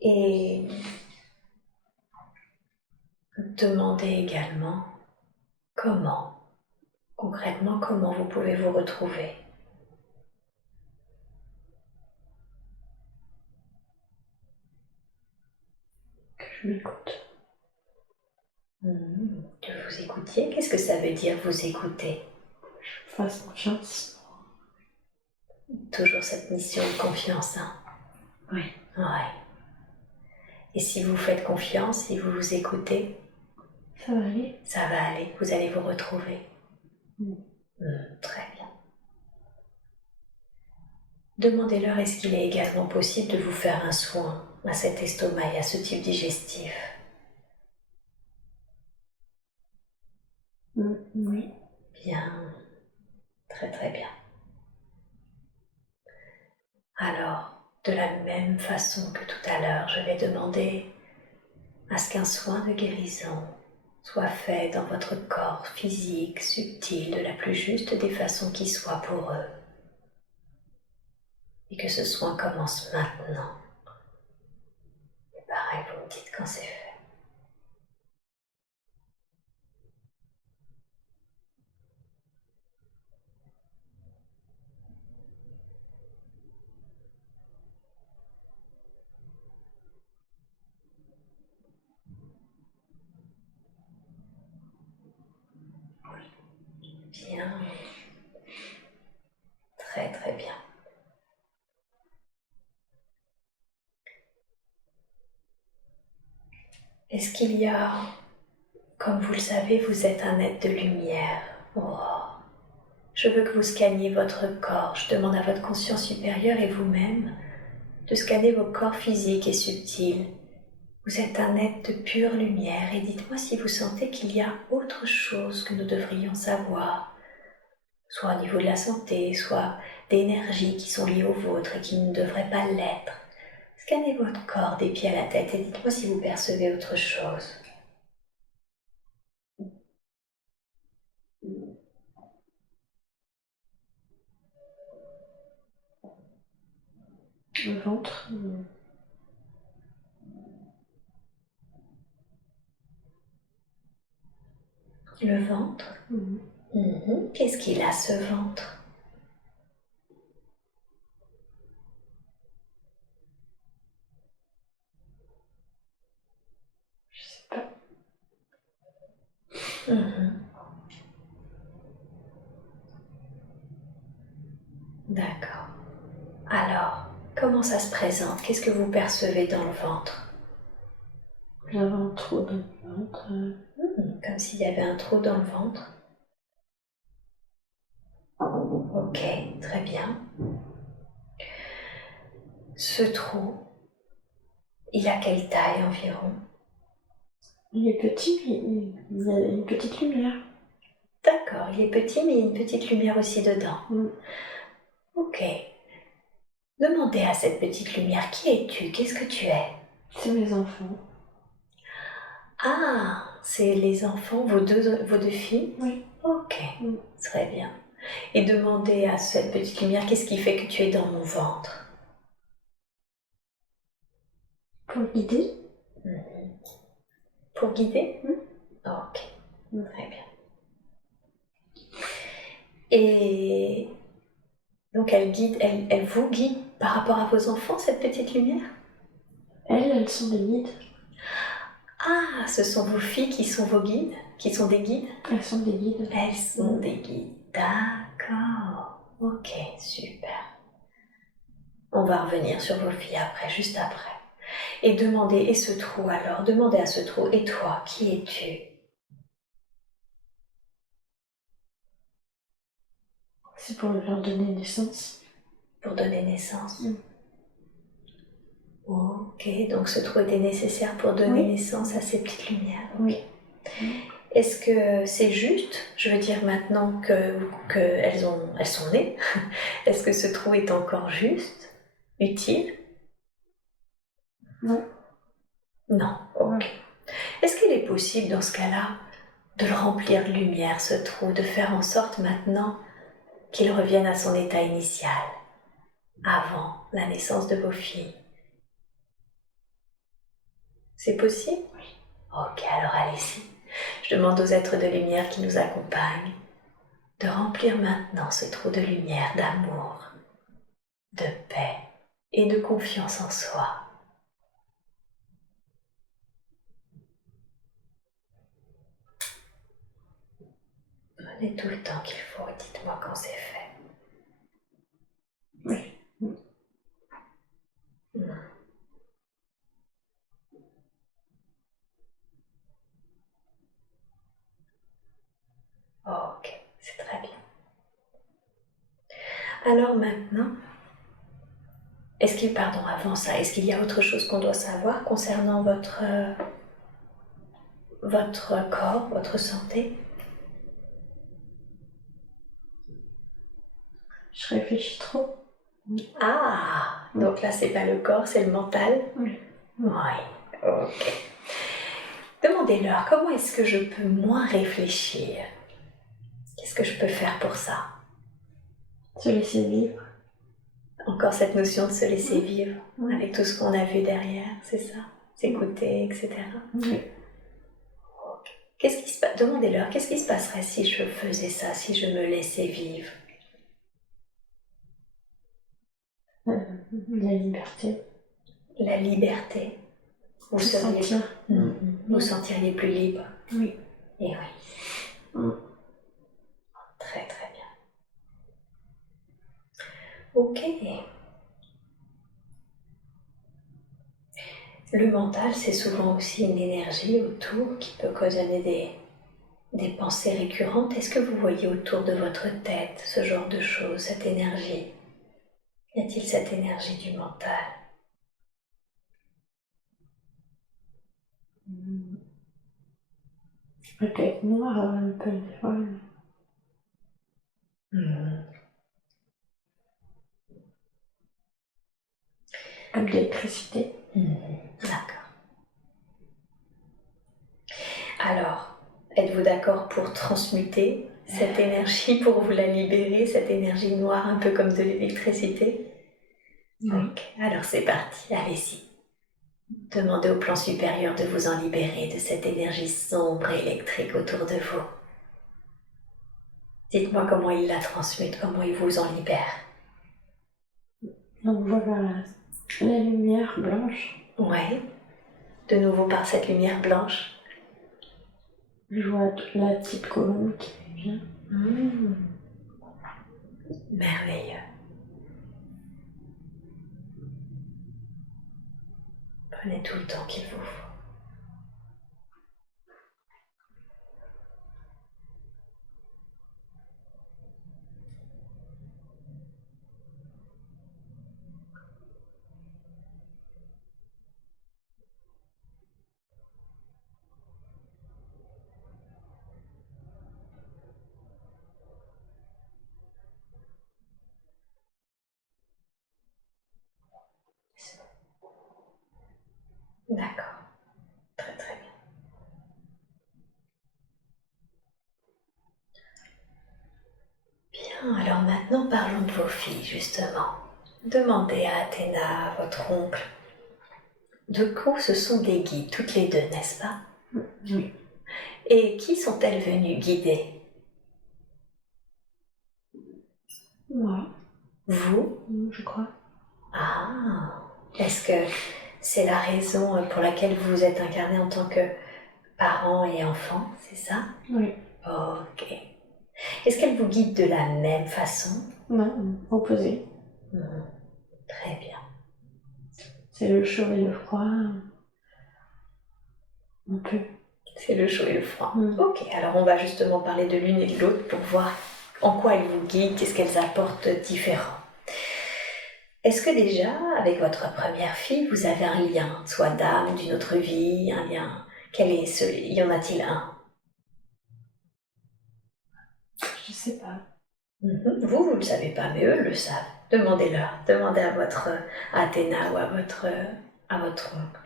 Et demandez également concrètement, comment vous pouvez vous retrouver. Que je m'écoute. Que vous écoutiez, qu'est-ce que ça veut dire vous écouter? Je fasse confiance. Toujours cette mission de confiance, hein? Oui. Ouais. Et si vous faites confiance, si vous vous écoutez, ça va aller. Ça va aller, vous allez vous retrouver. Très bien. Demandez-leur est-ce qu'il est également possible de vous faire un soin à cet estomac et à ce type digestif. Oui. Bien, très très bien. Alors, de la même façon que tout à l'heure, je vais demander à ce qu'un soin de guérison soit fait dans votre corps physique, subtil, de la plus juste des façons qui soient pour eux. Et que ce soin commence maintenant. Et pareil, vous me dites quand c'est fait. Bien. Très très bien. Est-ce qu'il y a, comme vous le savez, vous êtes un être de lumière. Oh. Je veux que vous scanniez votre corps. Je demande à votre conscience supérieure et vous-même de scanner vos corps physiques et subtils. Vous êtes un être de pure lumière et dites-moi si vous sentez qu'il y a autre chose que nous devrions savoir, soit au niveau de la santé, soit d'énergies qui sont liées au vôtre et qui ne devraient pas l'être. Scannez votre corps des pieds à la tête et dites-moi si vous percevez autre chose. Le ventre. Le ventre. Qu'est-ce qu'il a, ce ventre? Je sais pas. D'accord. Alors, comment ça se présente? Qu'est-ce que vous percevez dans le ventre? J'avais un trou dans le ventre. Comme s'il y avait un trou dans le ventre. Ok, très bien. Ce trou, il a quelle taille environ? Il est petit, mais il y a une petite lumière. D'accord, il est petit, mais il y a une petite lumière aussi dedans. Ok. Demandez à cette petite lumière, qui es-tu? Qu'est-ce que tu es? C'est mes enfants. Ah, c'est les enfants, vos deux filles? Oui. Ok, très bien. Et demandez à cette petite lumière, qu'est-ce qui fait que tu es dans mon ventre? Pour guider. Pour guider? Ok, très bien. Et donc elle vous guide par rapport à vos enfants, cette petite lumière? Elles sont des guides. Ah, ce sont vos filles qui sont vos guides? Qui sont des guides? Elles sont des guides. Elles sont des guides. D'accord. Ok, super. On va revenir sur vos filles après, juste après. Et demandez, et ce trou alors? Demandez à ce trou, et toi, qui es-tu? C'est pour leur donner naissance. Pour donner naissance. Ok, donc ce trou était nécessaire pour donner naissance à ces petites lumières. Oui. Est-ce que c'est juste? Je veux dire maintenant que elles sont nées. Est-ce que ce trou est encore juste? Utile? Non. Non, ok. Est-ce qu'il est possible dans ce cas-là de le remplir de lumière, ce trou, de faire en sorte maintenant qu'il revienne à son état initial, avant la naissance de vos filles? C'est possible? Oui. Ok, alors allez-y. Je demande aux êtres de lumière qui nous accompagnent de remplir maintenant ce trou de lumière, d'amour, de paix et de confiance en soi. Prenez tout le temps qu'il faut et dites-moi quand c'est fait. Oui. Ok, c'est très bien. Alors maintenant, avant ça, est-ce qu'il y a autre chose qu'on doit savoir concernant votre corps, votre santé? Je réfléchis trop. Ah, donc là c'est pas le corps, c'est le mental? Oui. Oui, ok. Demandez Demandez-leur comment est-ce que je peux moins réfléchir. Qu'est-ce que je peux faire pour ça? Se laisser vivre. Encore cette notion de se laisser vivre, Oui. avec tout ce qu'on a vu derrière, c'est ça? S'écouter, etc. Oui. Qu'est-ce qui se passe? Demandez-leur, qu'est-ce qui se passerait si je faisais ça, si je me laissais vivre? La liberté. La liberté. Vous Se seriez... sentir. Vous sentiriez plus libre. Oui. Et oui. Très très bien. Ok. Le mental, c'est souvent aussi une énergie autour qui peut cautionner des pensées récurrentes. Est-ce que vous voyez autour de votre tête ce genre de choses, cette énergie? Y a-t-il cette énergie du mental? Peut-être noir un peu des fois. Comme de l'électricité. D'accord. Alors, êtes-vous d'accord pour transmuter cette énergie, pour vous la libérer, cette énergie noire un peu comme de l'électricité? Oui. Ok, alors c'est parti, allez-y. Demandez au plan supérieur de vous en libérer de cette énergie sombre et électrique autour de vous. Dites-moi comment il la transmute, comment il vous en libère. Donc voilà la lumière blanche. Ouais, de nouveau par cette lumière blanche. Je vois la petite colombe qui vient. Merveilleux. Prenez tout le temps qu'il vous faut. D'accord, très très bien. Bien, alors maintenant parlons de vos filles justement. Demandez à Athéna, à votre oncle, de quoi ce sont des guides, toutes les deux, n'est-ce pas? Oui. Et qui sont-elles venues guider? Moi. Vous? Je crois. Ah, est-ce que c'est la raison pour laquelle vous vous êtes incarné en tant que parent et enfant, c'est ça? Oui. Ok. Est-ce qu'elles vous guident de la même façon? Non, opposé. Très bien. C'est le chaud et le froid. Un peu. C'est le chaud et le froid. Ok, alors on va justement parler de l'une et de l'autre pour voir en quoi elles vous guident, qu'est-ce qu'elles apportent différent. Est-ce que déjà, avec votre première fille, vous avez un lien, soit d'âme, d'une autre vie, un lien? Quel est celui? Y en a-t-il un? Je sais pas. Vous le savez pas, mais eux le savent. Demandez-leur. Demandez à votre Athéna ou à votre oncle.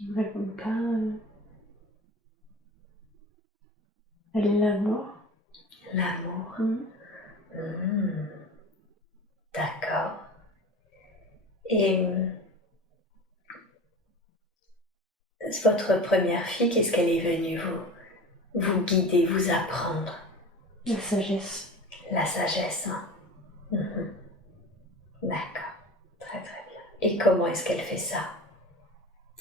Ils me répondent pas. Elle est l'amour. L'amour. D'accord. Et votre première fille, qu'est-ce qu'elle est venue vous guider, vous apprendre? La sagesse. La sagesse, hein? D'accord. Très très bien. Et comment est-ce qu'elle fait ça?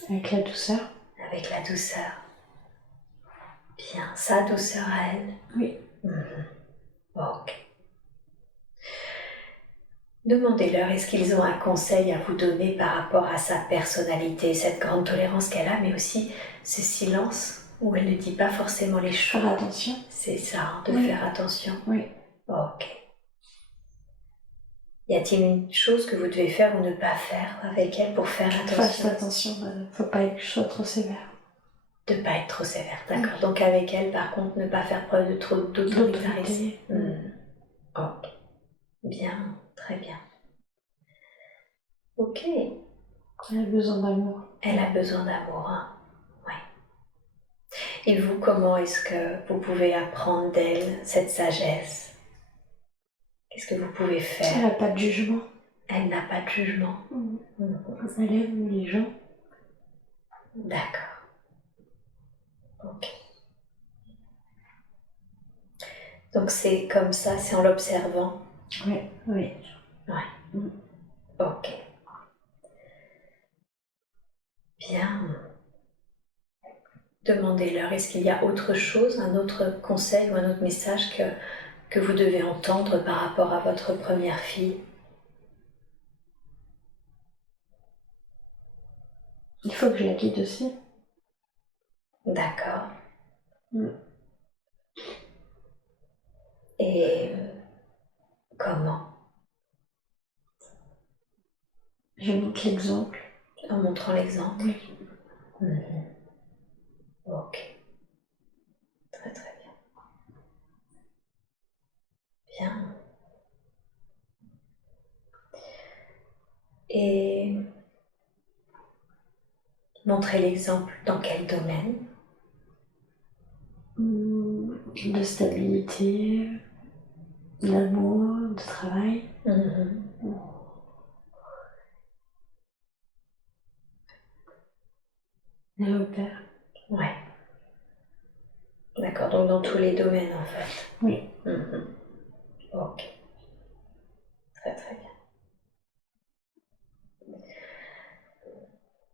Avec la douceur. Avec la douceur. Bien, sa douceur à elle. Oui. Ok. Demandez-leur, est-ce qu'ils ont un conseil à vous donner par rapport à sa personnalité, cette grande tolérance qu'elle a, mais aussi ce silence où elle ne dit pas forcément les choses. Faire attention. C'est ça, de Oui. faire attention. Oui. Ok. Y a-t-il une chose que vous devez faire ou ne pas faire avec elle pour faire attention? Faites attention, faut pas que je sois trop sévère. De ne pas être trop sévère, d'accord. Donc avec elle, par contre, ne pas faire preuve de trop d'autoritarisme. Ok. Bien, très bien. Ok. Elle a besoin d'amour. Elle a besoin d'amour, hein. Ouais. Et vous, comment est-ce que vous pouvez apprendre d'elle cette sagesse? Qu'est-ce que vous pouvez Elle faire? n'a pas de jugement. Elle n'a pas de jugement. Elle aime les gens. D'accord. Ok. Donc c'est comme ça, c'est en l'observant. Oui, oui. Ouais. Ok. Bien. Demandez-leur, est-ce qu'il y a autre chose, un autre conseil ou un autre message que vous devez entendre par rapport à votre première fille? Il faut que je la quitte aussi. D'accord. Et comment? Je montre l'exemple. En montrant l'exemple? Oui. Ok. Très très bien. Bien. Et montrer l'exemple dans quel domaine? De stabilité, d'amour, de travail. Des repères. Ouais. D'accord, donc dans tous les domaines en fait. Oui. Ok. Très très bien.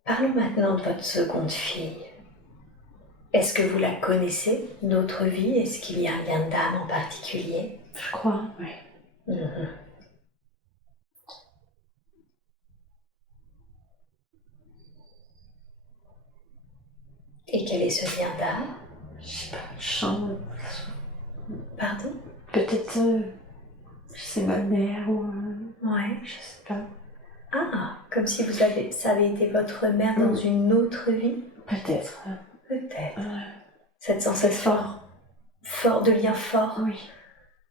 Parlons maintenant de votre seconde fille. Est-ce que vous la connaissez, notre vie? Est-ce qu'il y a un lien d'âme en particulier? Je crois, oui. Et quel est ce lien d'âme? Je sais pas, je sens. Pardon? Peut-être, c'est ma mère ou. Ouais. Je sais pas. Ah, comme si ça avait été votre mère dans une autre vie? Peut-être. Peut-être. Cette sensation fort, de lien fort? Oui.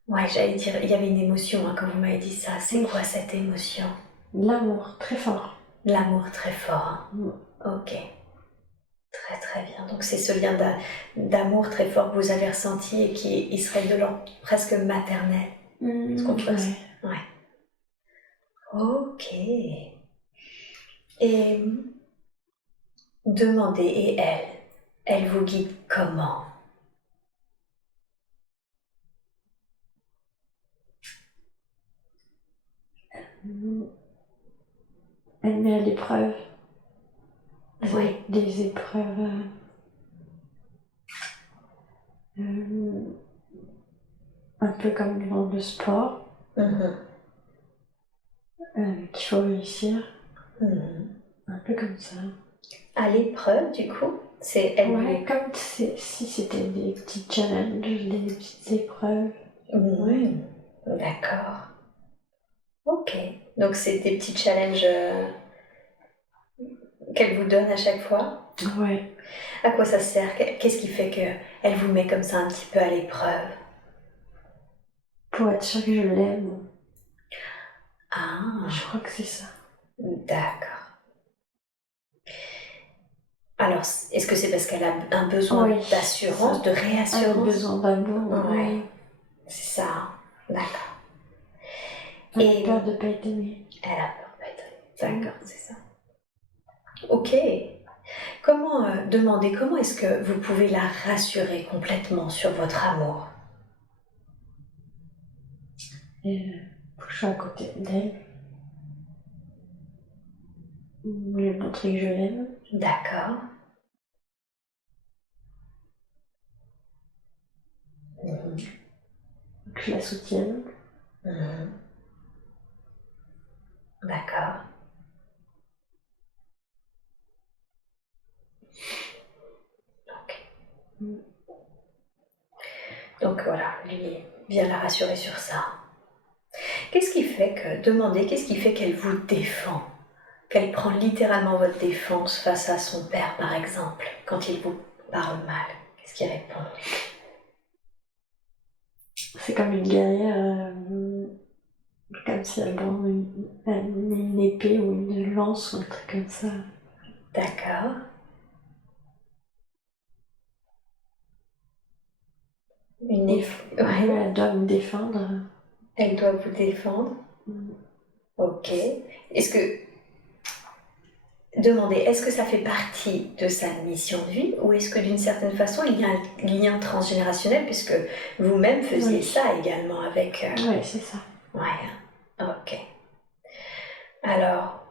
Ouais, j'allais dire, il y avait une émotion quand vous m'avez dit ça. C'est Oui. quoi cette émotion? L'amour, très fort. L'amour très fort. Ok. Très très bien. Donc c'est ce lien d'amour très fort que vous avez ressenti et qui serait de l'ordre presque maternel. Ce qu'on peut. Ouais. Ok. Et demandez, et elle vous guide comment? Elle met à l'épreuve. Oui. Des épreuves. Un peu comme dans le sport. Qu'il faut réussir. Un peu comme ça. À l'épreuve, du coup, c'est elle. Ouais, comme si c'était des petits challenges, des petites épreuves. Ouais. D'accord. Ok. Donc c'est des petits challenges qu'elle vous donne à chaque fois? Ouais. À quoi ça sert? Qu'est-ce qui fait qu'elle vous met comme ça un petit peu à l'épreuve? Pour être sûr que je l'aime. Ah. Je crois que c'est ça. D'accord. Alors, est-ce que c'est parce qu'elle a un besoin d'assurance, de réassurance? Elle a besoin d'amour. Oui. C'est ça. D'accord. Elle a peur de ne pas être aimée. Elle a peur de ne pas être aimée. D'accord, c'est ça. Ok. Comment demander, comment est-ce que vous pouvez la rassurer complètement sur votre amour? Et je suis à côté d'elle. Lui montrer que je l'aime. D'accord. Que je la soutienne. D'accord. Donc voilà, lui vient la rassurer sur ça. Qu'est-ce qui fait qu'elle vous défend? Qu'elle prend littéralement votre défense face à son père, par exemple, quand il vous parle mal? Qu'est-ce qu'il répond? C'est comme une guerrière. Comme si elle prend une épée ou une lance ou un truc comme ça. D'accord. Ouais, Ouais. elle doit me défendre. Elle doit vous défendre. Mm. Ok. Est-ce que Demandez, est-ce que ça fait partie de sa mission de vie ou est-ce que d'une certaine façon il y a un lien transgénérationnel puisque vous-même faisiez Oui. ça également avec... Ouais, c'est ça. Ouais, ok. Alors,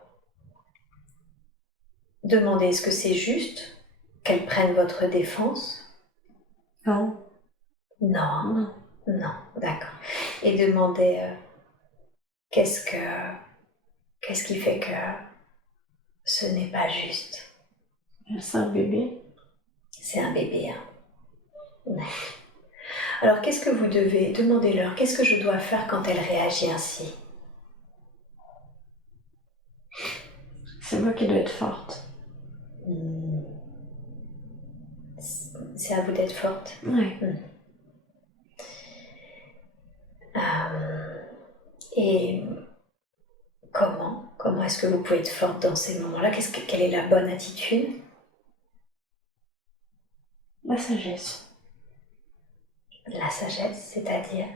demandez, est-ce que c'est juste qu'elle prenne votre défense? Non. Non, Non. non, d'accord. Et demandez, qu'est-ce qui fait que ce n'est pas juste? C'est un bébé. C'est un bébé, hein. Ouais. Alors, qu'est-ce que vous devez... Demandez-leur, qu'est-ce que je dois faire quand elle réagit ainsi? C'est moi qui dois être forte. C'est à vous d'être forte. Ouais. Et comment est-ce que vous pouvez être forte dans ces moments-là? Quelle est la bonne attitude? La sagesse. La sagesse, c'est-à-dire?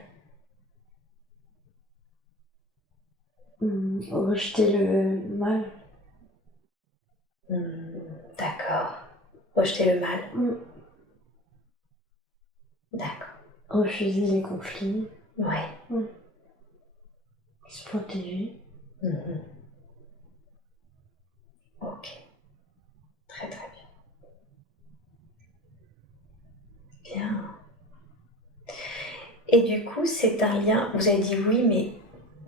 Rejeter le mal. D'accord. Rejeter le mal. D'accord. Refuser les conflits. Ouais. Se protéger. Ok. Très très bien. Bien. Et du coup, c'est un lien, vous avez dit oui, mais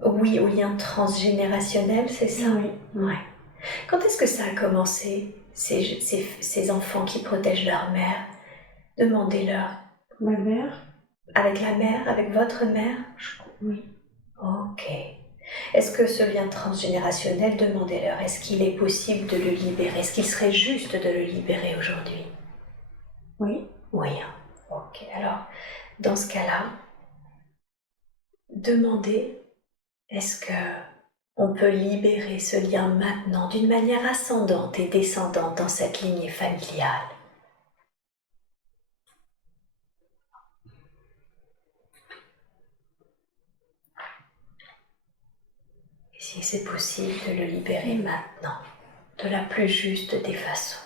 oui au lien transgénérationnel, c'est ça? Oui. Ouais. Quand est-ce que ça a commencé, ces enfants qui protègent leur mère? Demandez-leur. Ma mère? Avec la mère, avec votre mère? Oui. Ok. Est-ce que ce lien transgénérationnel, demandez-leur, est-ce qu'il est possible de le libérer? Est-ce qu'il serait juste de le libérer aujourd'hui? Oui. Oui. Ok. Alors, dans ce cas-là, demandez, est-ce que on peut libérer ce lien maintenant d'une manière ascendante et descendante dans cette lignée familiale? Et si c'est possible de le libérer maintenant, de la plus juste des façons.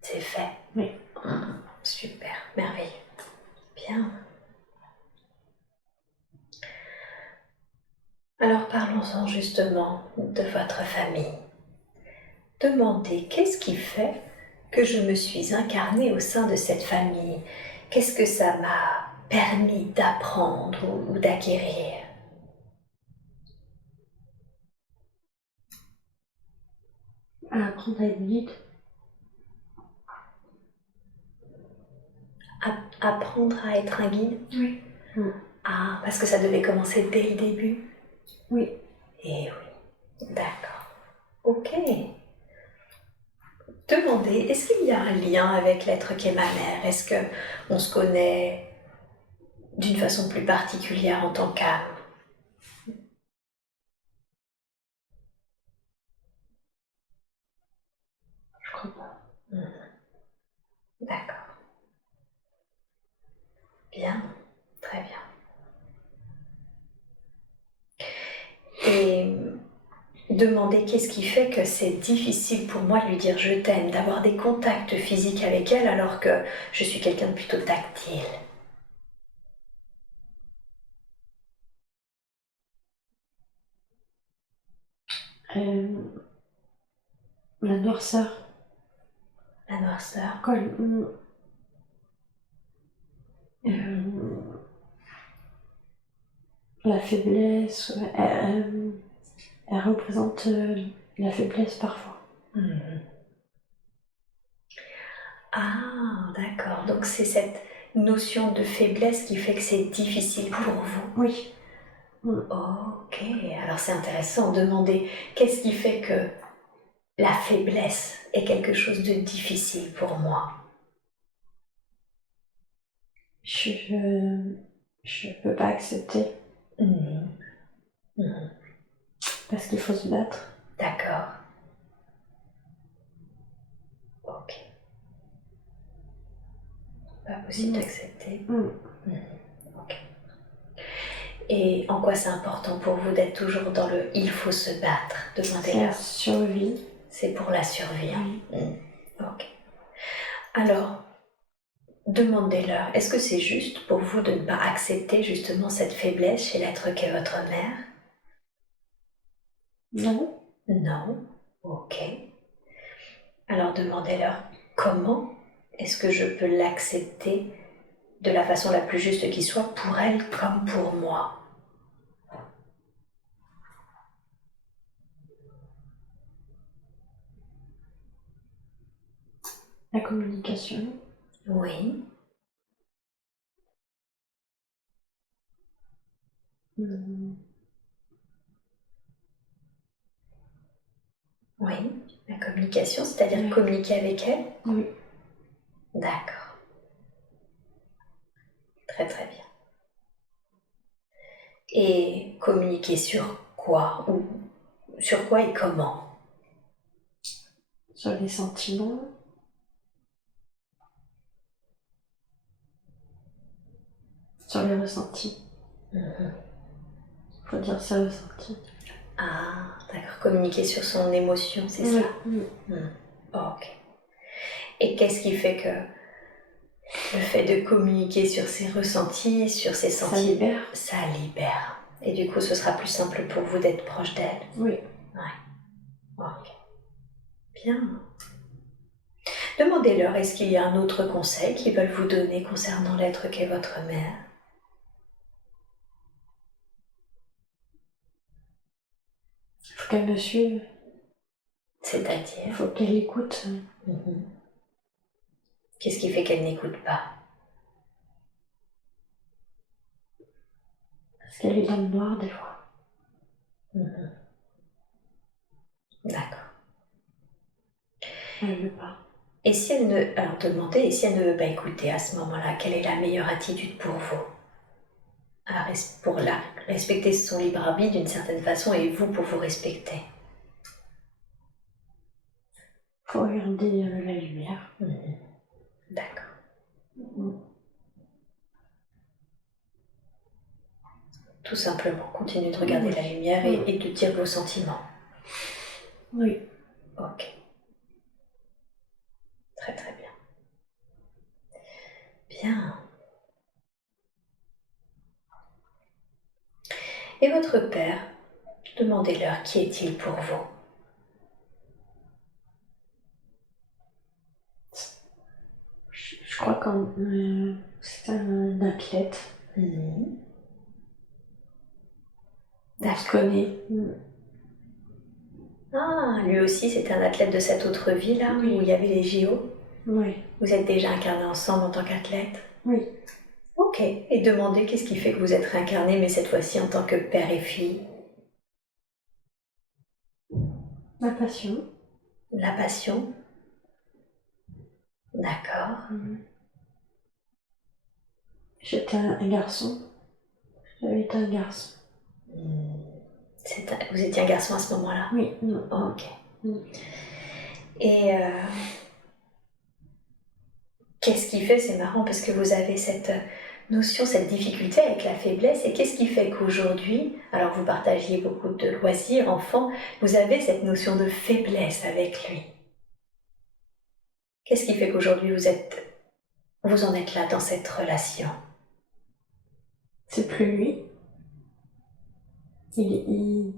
C'est fait. Oui. Super, merveilleux. Bien. Alors parlons-en justement de votre famille. Demandez qu'est-ce qui fait que je me suis incarnée au sein de cette famille? Qu'est-ce que ça m'a permis d'apprendre ou d'acquérir? À apprendre à être guide. Apprendre à être un guide? Oui. Ah, parce que ça devait commencer dès le début? Oui. Eh oui, d'accord. Ok. Demandez, est-ce qu'il y a un lien avec l'être qu'est ma mère? Est-ce qu'on se connaît d'une façon plus particulière en tant qu'âme? Je crois pas. D'accord. Bien, très bien. Et demandez qu'est-ce qui fait que c'est difficile pour moi de lui dire je t'aime, d'avoir des contacts physiques avec elle alors que je suis quelqu'un de plutôt tactile. La noirceur. La noirceur. Quand la faiblesse, elle représente la faiblesse parfois. Mhm. Ah, d'accord. Donc c'est cette notion de faiblesse qui fait que c'est difficile pour vous. Oui. Ok, alors c'est intéressant de demander qu'est-ce qui fait que la faiblesse est quelque chose de difficile pour moi. Je peux pas accepter Mhm. Mhm. parce qu'il faut se battre. D'accord. Ok. Pas possible d'accepter. Mm. Ok. Et en quoi c'est important pour vous d'être toujours dans le il faut se battre? C'est la survie. C'est pour la survie. Oui. Ok. Alors, demandez-leur, est-ce que c'est juste pour vous de ne pas accepter justement cette faiblesse chez l'être qu'est votre mère? Non. Non. Ok. Alors demandez-leur, comment est-ce que je peux l'accepter de la façon la plus juste qui soit pour elle comme pour moi? La communication. Oui. Mm. Oui. La communication, c'est-à-dire Oui. communiquer avec elle? Oui. D'accord. Très très bien. Et communiquer sur quoi? Ou sur quoi et comment? Sur les sentiments. Sur les ressentis. Faut dire ses ressentis. Ah, d'accord. Communiquer sur son émotion, c'est Oui. ça? Ok. Et qu'est-ce qui fait que le fait de communiquer sur ses ressentis, sur ses sentiments, ça libère. Et du coup, ce sera plus simple pour vous d'être proche d'elle? Oui. Ouais. Ok. Bien. Demandez-leur, est-ce qu'il y a un autre conseil qu'ils veulent vous donner concernant l'être qu'est votre mère? Il faut qu'elle me suive. C'est-à-dire? Il faut qu'elle écoute. Qu'est-ce qui fait qu'elle n'écoute pas? Parce qu'elle est dans le noir des fois. D'accord. Elle veut pas. Et si elle ne... Alors demandez, et si elle ne veut pas écouter à ce moment-là, quelle est la meilleure attitude pour vous? Pour la respecter son libre arbitre d'une certaine façon et vous pour vous respecter. Faut regarder la lumière. D'accord. Tout simplement, continuez de regarder la lumière et de dire vos sentiments. Oui. Ok. Très très bien. Bien. Et votre père, demandez-leur qui est-il pour vous? Je crois que c'est un athlète. On se connaît. Ah, lui aussi c'est un athlète de cette autre vie là, où il y avait les JO? Oui. Vous êtes déjà incarnés ensemble en tant qu'athlète? Oui. Ok. Et demandez qu'est-ce qui fait que vous êtes réincarnés, mais cette fois-ci en tant que père et fille? La passion. La passion? D'accord. J'étais un garçon. J'avais été un garçon. Vous étiez un garçon à ce moment-là? Oui. Ok. Et qu'est-ce qui fait, c'est marrant parce que vous avez cette notion, cette difficulté avec la faiblesse, et qu'est-ce qui fait qu'aujourd'hui, alors vous partagiez beaucoup de loisirs, enfants, vous avez cette notion de faiblesse avec lui? Qu'est-ce qui fait qu'aujourd'hui vous en êtes là dans cette relation? C'est plus lui. Il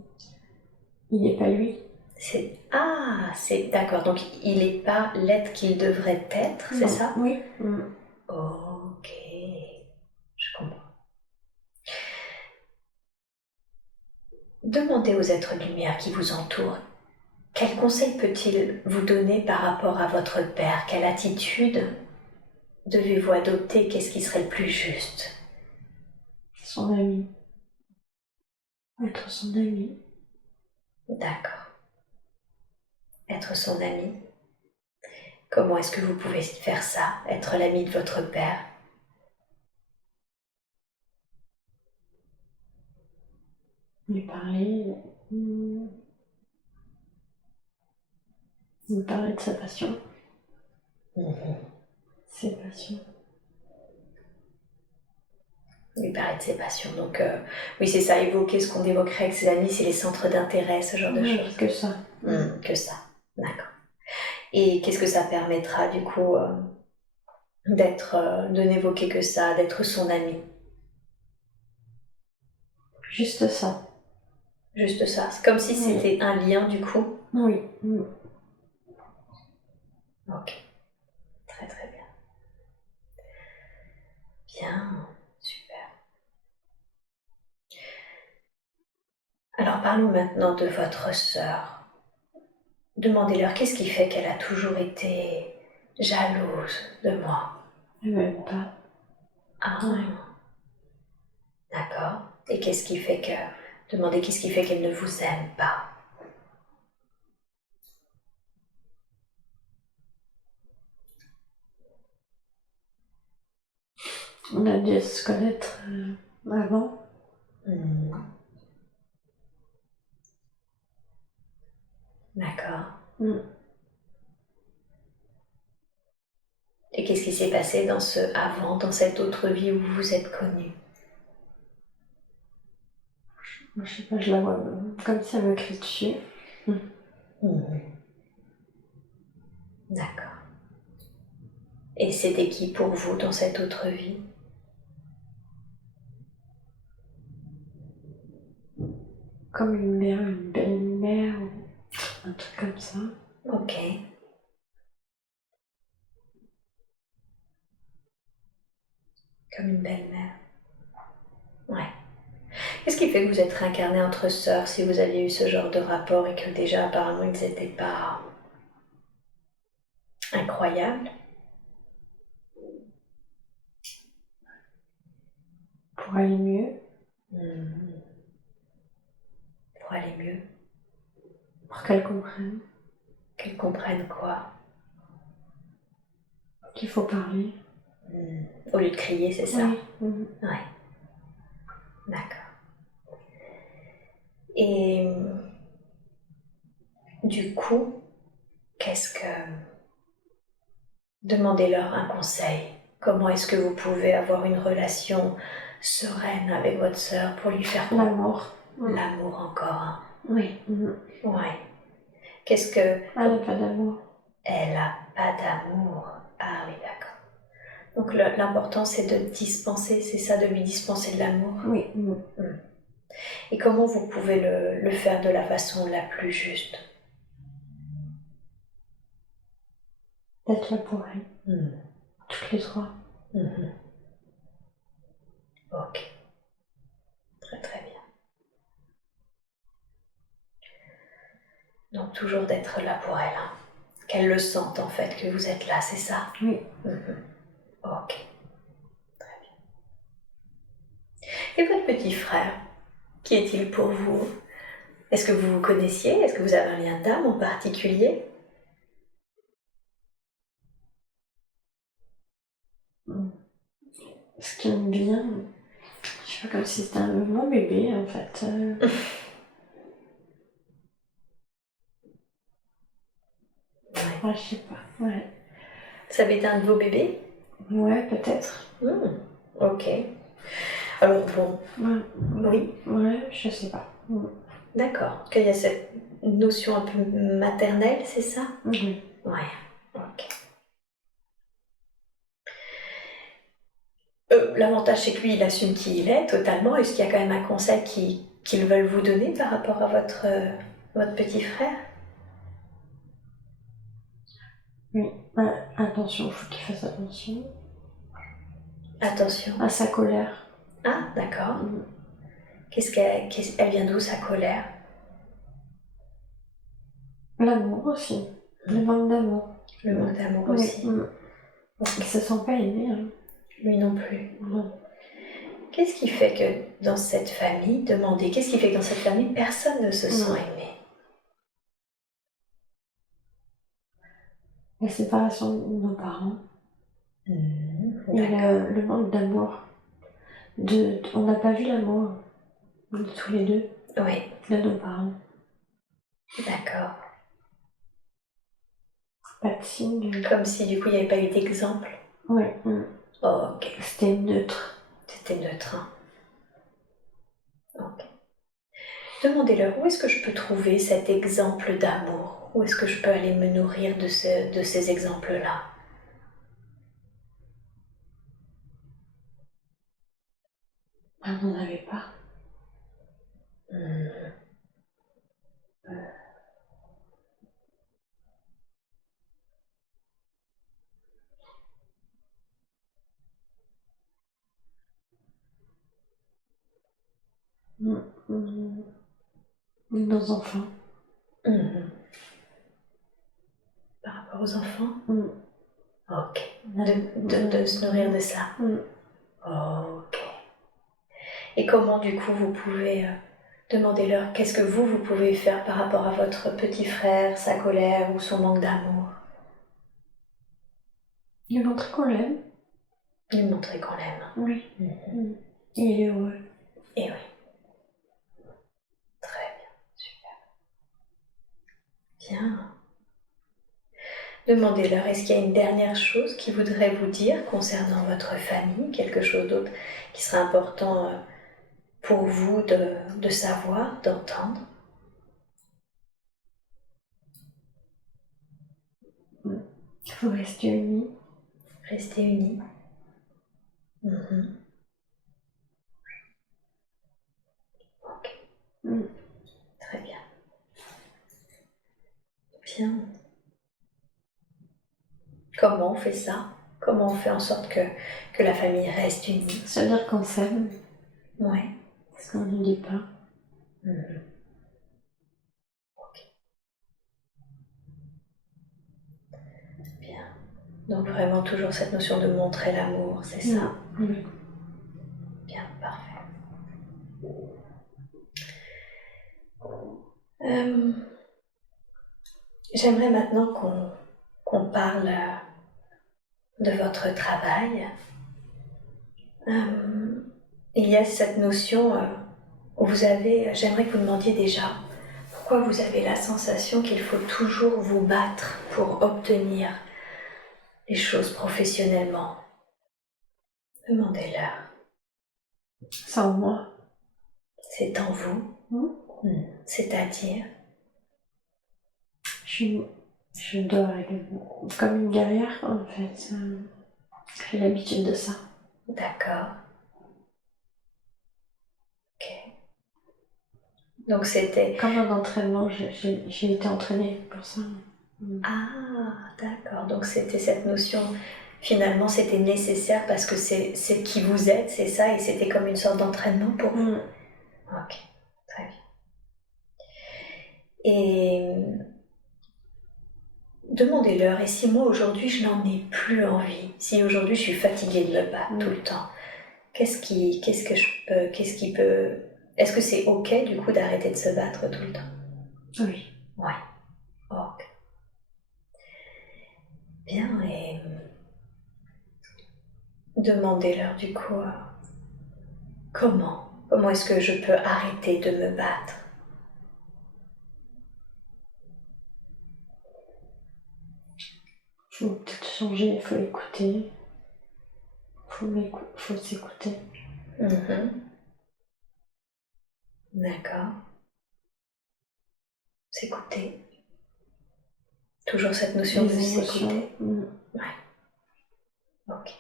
n'est pas lui. C'est d'accord, donc il n'est pas l'être qu'il devrait être, c'est ça? Oui. Ok, je comprends. demandez aux êtres de lumière qui vous entourent, quel conseil peut-il vous donner par rapport à votre père? Quelle attitude devez-vous adopter? Qu'est-ce qui serait le plus juste? Son ami. Être son ami. D'accord. Être son ami. Comment est-ce que vous pouvez faire ça? Être l'ami de votre père? Lui parler. Lui parler de sa passion. Ses passions. Lui parler de ses passions. Donc, oui, c'est ça, évoquer ce qu'on évoquerait avec ses amis, c'est les centres d'intérêt, ce genre de choses. Que ça. Que ça, d'accord. Et qu'est-ce que ça permettra, du coup, de n'évoquer que ça, d'être son ami? Juste ça. Juste ça. C'est comme si c'était un lien, du coup. Oui. Ok. Très très bien. Bien, super. Alors parlons maintenant de votre sœur. Demandez-leur qu'est-ce qui fait qu'elle a toujours été jalouse de moi. Elle m'aime pas. Ah, d'accord. Et qu'est-ce qui fait que... Demandez qu'est-ce qui fait qu'elle ne vous aime pas. On a dû se connaître avant. D'accord. Et qu'est-ce qui s'est passé dans ce avant, dans cette autre vie où vous vous êtes connus? Je sais pas, je la vois comme si elle me crie dessus. D'accord. Et c'était qui pour vous dans cette autre vie? Comme une mère, une belle-mère, ou un truc comme ça. Ok. Comme une belle-mère. Ouais. Qu'est-ce qui fait que vous êtes réincarné entre sœurs si vous aviez eu ce genre de rapport et que déjà apparemment ils n'étaient pas incroyables? Pour aller mieux. Pour aller mieux. Pour qu'elle comprenne. Qu'elles comprennent quoi? Qu'il faut parler. Au lieu de crier, c'est ça? Oui. Ouais. D'accord. Et du coup, qu'est-ce que... Demandez-leur un conseil. Comment est-ce que vous pouvez avoir une relation sereine avec votre sœur pour lui faire l'amour? L'amour encore, hein? Oui. Ouais. Qu'est-ce que... Elle n'a pas d'amour. Elle n'a pas d'amour. Ah oui, d'accord. Donc l'important c'est de dispenser, c'est ça, de lui dispenser de l'amour? Oui. Et comment vous pouvez le faire de la façon la plus juste? D'être là pour elle. Toutes les trois. Ok. Très très bien. Donc toujours d'être là pour elle, hein. Qu'elle le sente en fait, que vous êtes là, c'est ça? Oui. Ok. Très bien. Et votre petit frère, qui est-il pour vous? Est-ce que vous vous connaissiez? Est-ce que vous avez un lien d'âme en particulier? Ce qui me vient, je sais pas, comme si c'était mon bébé en fait. Ouais, je sais pas. Ouais. Ça avait été un de vos bébés? Ouais, peut-être. Ok. Alors bon. Oui. Ouais, je sais pas. D'accord. Qu'il y a cette notion un peu maternelle, c'est ça? Oui. Ouais. Ok. L'avantage, c'est que lui, il assume qui il est totalement. Est-ce qu'il y a quand même un conseil qu'ils veulent vous donner par rapport à votre petit frère? Oui. Attention, il faut qu'il fasse attention. Attention. À sa colère. Ah, d'accord. Elle vient d'où sa colère? L'amour aussi. Le manque d'amour. Le manque d'amour Oui, aussi. Il se sent pas aimé. Hein. Lui non plus. Non. Qu'est-ce qui fait que dans cette famille, qu'est-ce qui fait que dans cette famille, personne ne se sent aimé? La séparation de nos parents. Et le manque d'amour. On n'a pas vu l'amour de tous les deux. Oui. De nos parents. D'accord. Pas de signe. Comme si du coup il n'y avait pas eu d'exemple. Oui. Oh, ok. C'était neutre. C'était neutre. Hein. Ok. Demandez-leur où est-ce que je peux trouver cet exemple d'amour? Où est-ce que je peux aller me nourrir de ces exemples-là? On n'en avait pas. Nos enfants. Par rapport aux enfants? Ok. De se nourrir de ça? Ok. Et comment du coup vous pouvez demander-leur qu'est-ce que vous pouvez faire par rapport à votre petit frère, sa colère ou son manque d'amour? Lui montrer qu'on l'aime. Lui montrer qu'on l'aime. Oui. Et il est heureux. Et oui. Très bien, super. Bien. Demandez-leur, est-ce qu'il y a une dernière chose qu'ils voudraient vous dire concernant votre famille, quelque chose d'autre qui serait important pour vous de savoir, d'entendre? Il faut rester unis. Rester unis. Ok. Très bien. Bien. Comment on fait ça? Comment on fait en sorte que la famille reste unie? Se dire qu'on s'aime. Ouais. Parce qu'on ne dit pas. Ok. Bien. Donc vraiment toujours cette notion de montrer l'amour, c'est ça? Oui. Bien, parfait. J'aimerais maintenant qu'on parle de votre travail. Il y a cette notion où j'aimerais que vous demandiez déjà pourquoi vous avez la sensation qu'il faut toujours vous battre pour obtenir les choses professionnellement. Demandez-leur. C'est en moi. C'est en vous. C'est-à-dire je dois être comme une guerrière en fait. J'ai l'habitude de ça. D'accord. Ok. Donc c'était... Comme un entraînement, j'ai été entraînée pour ça. Ah, d'accord. Donc c'était cette notion, finalement c'était nécessaire parce que c'est qui vous êtes, c'est ça, et c'était comme une sorte d'entraînement pour vous. Ok, très bien. Et demandez-leur, et si moi aujourd'hui je n'en ai plus envie, si aujourd'hui je suis fatiguée de me battre tout le temps, est-ce que c'est ok du coup d'arrêter de se battre tout le temps? Oui. Ouais. Ok. Bien, et demandez-leur du coup comment est-ce que je peux arrêter de me battre? Il faut peut-être changer, il faut écouter. Il faut s'écouter. D'accord. S'écouter. Toujours cette notion de s'écouter. Ouais. Ok.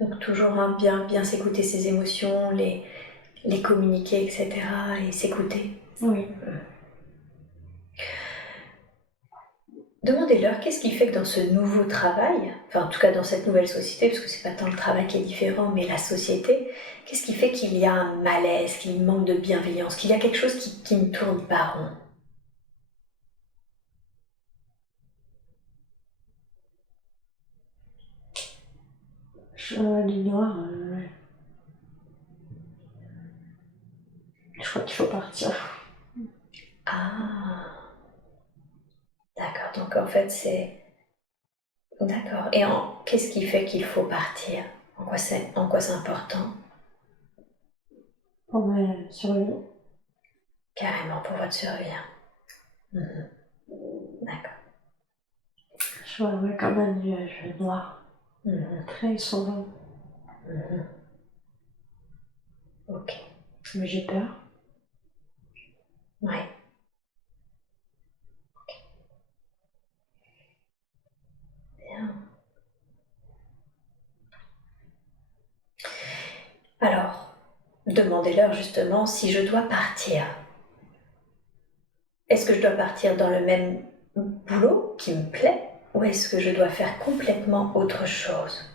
Donc toujours bien s'écouter ses émotions, les communiquer, etc. et s'écouter. Oui. demandez-leur qu'est-ce qui fait que dans ce nouveau travail, enfin en tout cas dans cette nouvelle société, parce que c'est pas tant le travail qui est différent, mais la société, qu'est-ce qui fait qu'il y a un malaise, qu'il manque de bienveillance, qu'il y a quelque chose qui ne tourne pas rond? Du noir, je crois qu'il faut partir. Ah, d'accord, donc en fait c'est... D'accord, et qu'est-ce qui fait qu'il faut partir? En quoi c'est important? Pour ma survie. Carrément pour votre survie. Mhm. D'accord. Je vois comme un nuage noir, très sombre. Ok. Mais j'ai peur. Ouais. Ok. Bien. Alors, demandez-leur justement si je dois partir. Est-ce que je dois partir dans le même boulot qui me plaît ou est-ce que je dois faire complètement autre chose?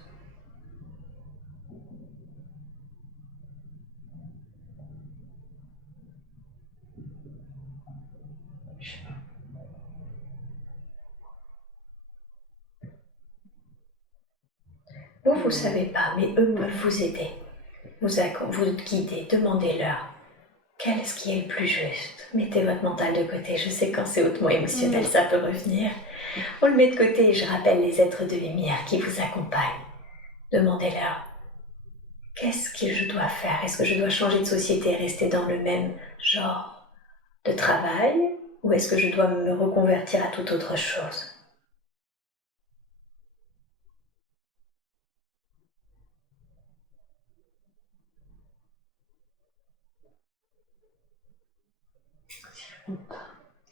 Vous savez pas, mais eux peuvent vous aider, vous guider, demandez-leur. Qu'est-ce qui est le plus juste? Mettez votre mental de côté, je sais quand c'est hautement émotionnel, ça peut revenir. On le met de côté et je rappelle les êtres de lumière qui vous accompagnent. Demandez-leur, qu'est-ce que je dois faire? Est-ce que je dois changer de société et rester dans le même genre de travail? Ou est-ce que je dois me reconvertir à toute autre chose?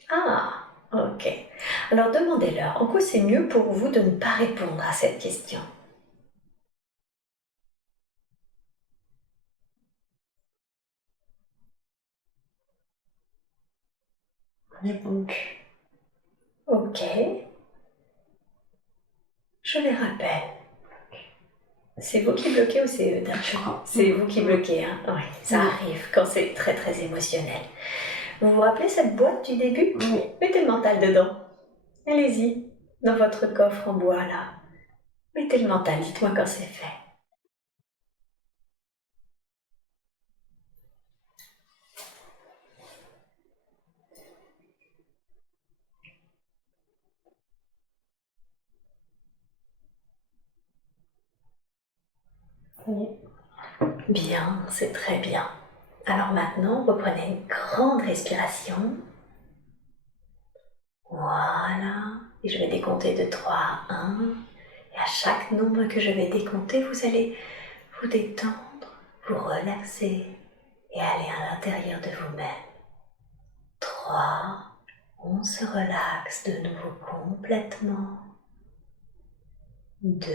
Ah, ok. Alors demandez-leur, en quoi c'est mieux pour vous de ne pas répondre à cette question? Donc, Ok. Je les rappelle. C'est vous qui bloquez ou c'est eux d'accord? C'est vous qui bloquez, hein? Oui, ça arrive quand c'est très très émotionnel. Vous vous rappelez cette boîte du début? Oui. Mettez le mental dedans. Allez-y, dans votre coffre en bois là. Mettez le mental, dites-moi quand c'est fait. Oui. Bien, c'est très bien. Alors maintenant, reprenez une grande respiration. Voilà. Et je vais décompter de 3 à 1. Et à chaque nombre que je vais décompter, vous allez vous détendre, vous relaxer et aller à l'intérieur de vous-même. 3, on se relaxe de nouveau complètement. 2,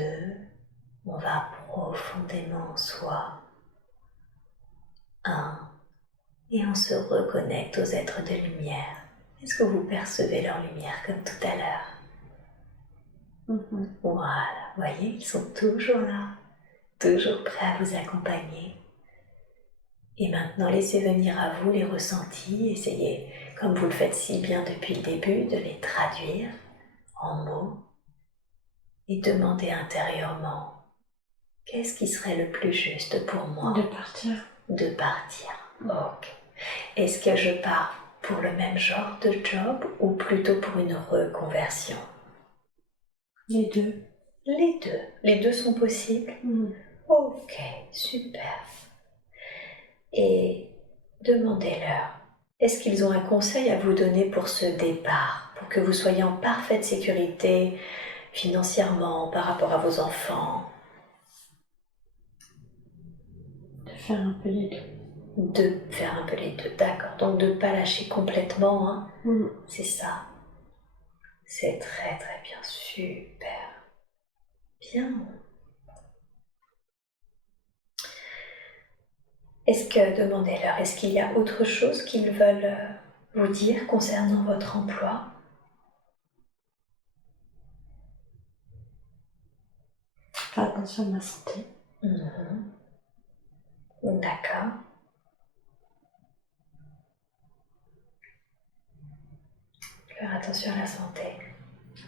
on va profondément en soi. 1, et on se reconnecte aux êtres de lumière. Est-ce que vous percevez leur lumière comme tout à l'heure? Voilà, voyez, ils sont toujours là, toujours prêts à vous accompagner. Et maintenant, laissez venir à vous les ressentis, essayez, comme vous le faites si bien depuis le début, de les traduire en mots et demandez intérieurement, qu'est-ce qui serait le plus juste pour moi? De partir. De partir, ok. Est-ce que je pars pour le même genre de job ou plutôt pour une reconversion? Les deux. Les deux sont possibles? Ok, super. Et demandez-leur, est-ce qu'ils ont un conseil à vous donner pour ce départ, pour que vous soyez en parfaite sécurité financièrement par rapport à vos enfants? De faire un peu les deux. De faire un peu les deux, d'accord. Donc de ne pas lâcher complètement, hein. C'est ça. C'est très très bien, super. Bien. Demandez-leur, est-ce qu'il y a autre chose qu'ils veulent vous dire concernant votre emploi? attention à ma santé. D'accord. Faire attention à la santé.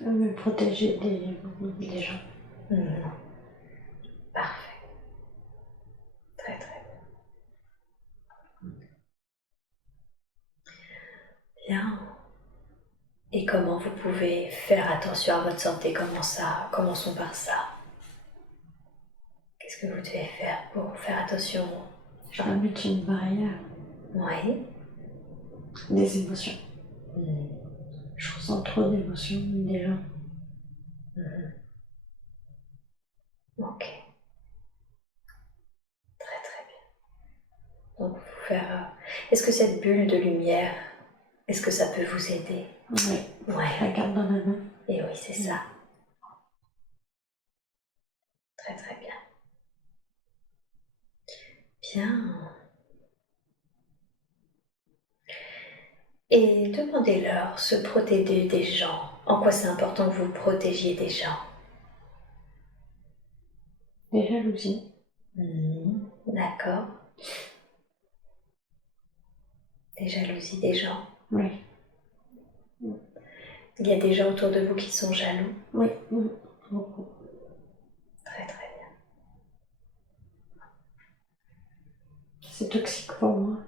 Me protéger des gens. Parfait. Très très bien. Et comment vous pouvez faire attention à votre santé? Commençons par ça. Qu'est-ce que vous devez faire pour faire attention? Je dois mettre une barrière. Oui. Des émotions. Je ressens trop d'émotions déjà. Ok. Très très bien. Donc vous faire. Est-ce que cette bulle de lumière, est-ce que ça peut vous aider? Oui. Ouais. Je la garde dans la main. Et oui, c'est ça. Très très bien. Bien. Et demandez-leur se protéger des gens. En quoi c'est important que vous protégiez des gens? Des jalousies. D'accord. Des jalousies des gens. Oui. Il y a des gens autour de vous qui sont jaloux. Oui. Beaucoup. Très très bien. C'est toxique pour moi.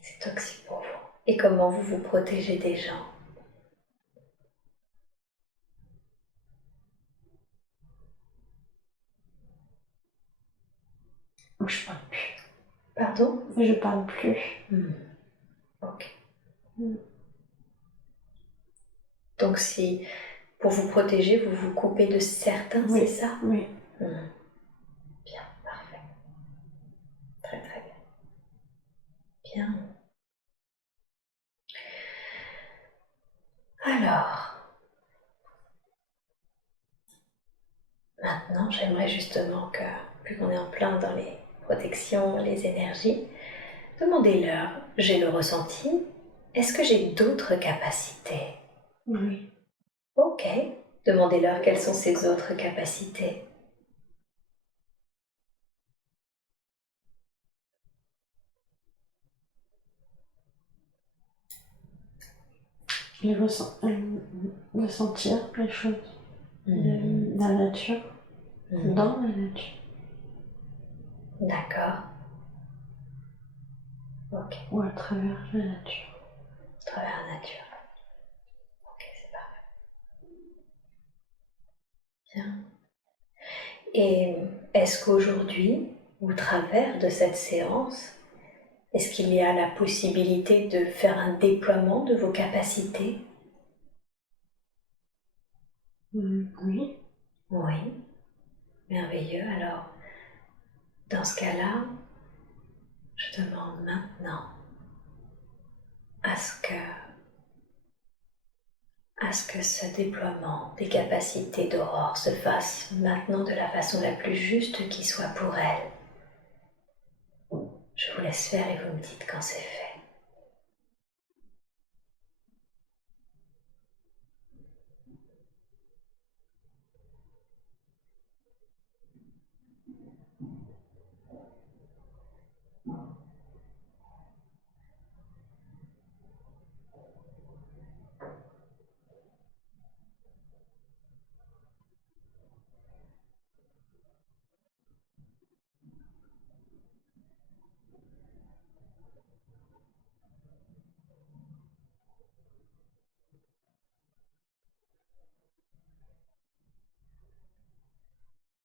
C'est toxique pour vous. Et comment vous vous protégez des gens? Je parle plus. Pardon? Je parle plus. Ok. Donc si, pour vous protéger, vous vous coupez de certains, Oui. c'est ça? Oui. Bien, parfait. Très très bien. Bien. Alors, maintenant j'aimerais justement que, vu qu'on est en plein dans les protections, les énergies, demandez-leur, j'ai le ressenti, est-ce que j'ai d'autres capacités? Oui. Ok. Demandez-leur quelles sont ces autres capacités. De sentir les choses. De la nature. Dans la nature. D'accord. Ok. Ou à travers la nature. À travers la nature. Ok, c'est parfait. Bien. Et est-ce qu'aujourd'hui, au travers de cette séance, est-ce qu'il y a la possibilité de faire un déploiement de vos capacités? Oui. Oui. Merveilleux. Alors, dans ce cas-là, je demande maintenant à ce que ce déploiement des capacités d'Aurore se fasse maintenant de la façon la plus juste qui soit pour elle. Je vous laisse faire et vous me dites quand c'est fait.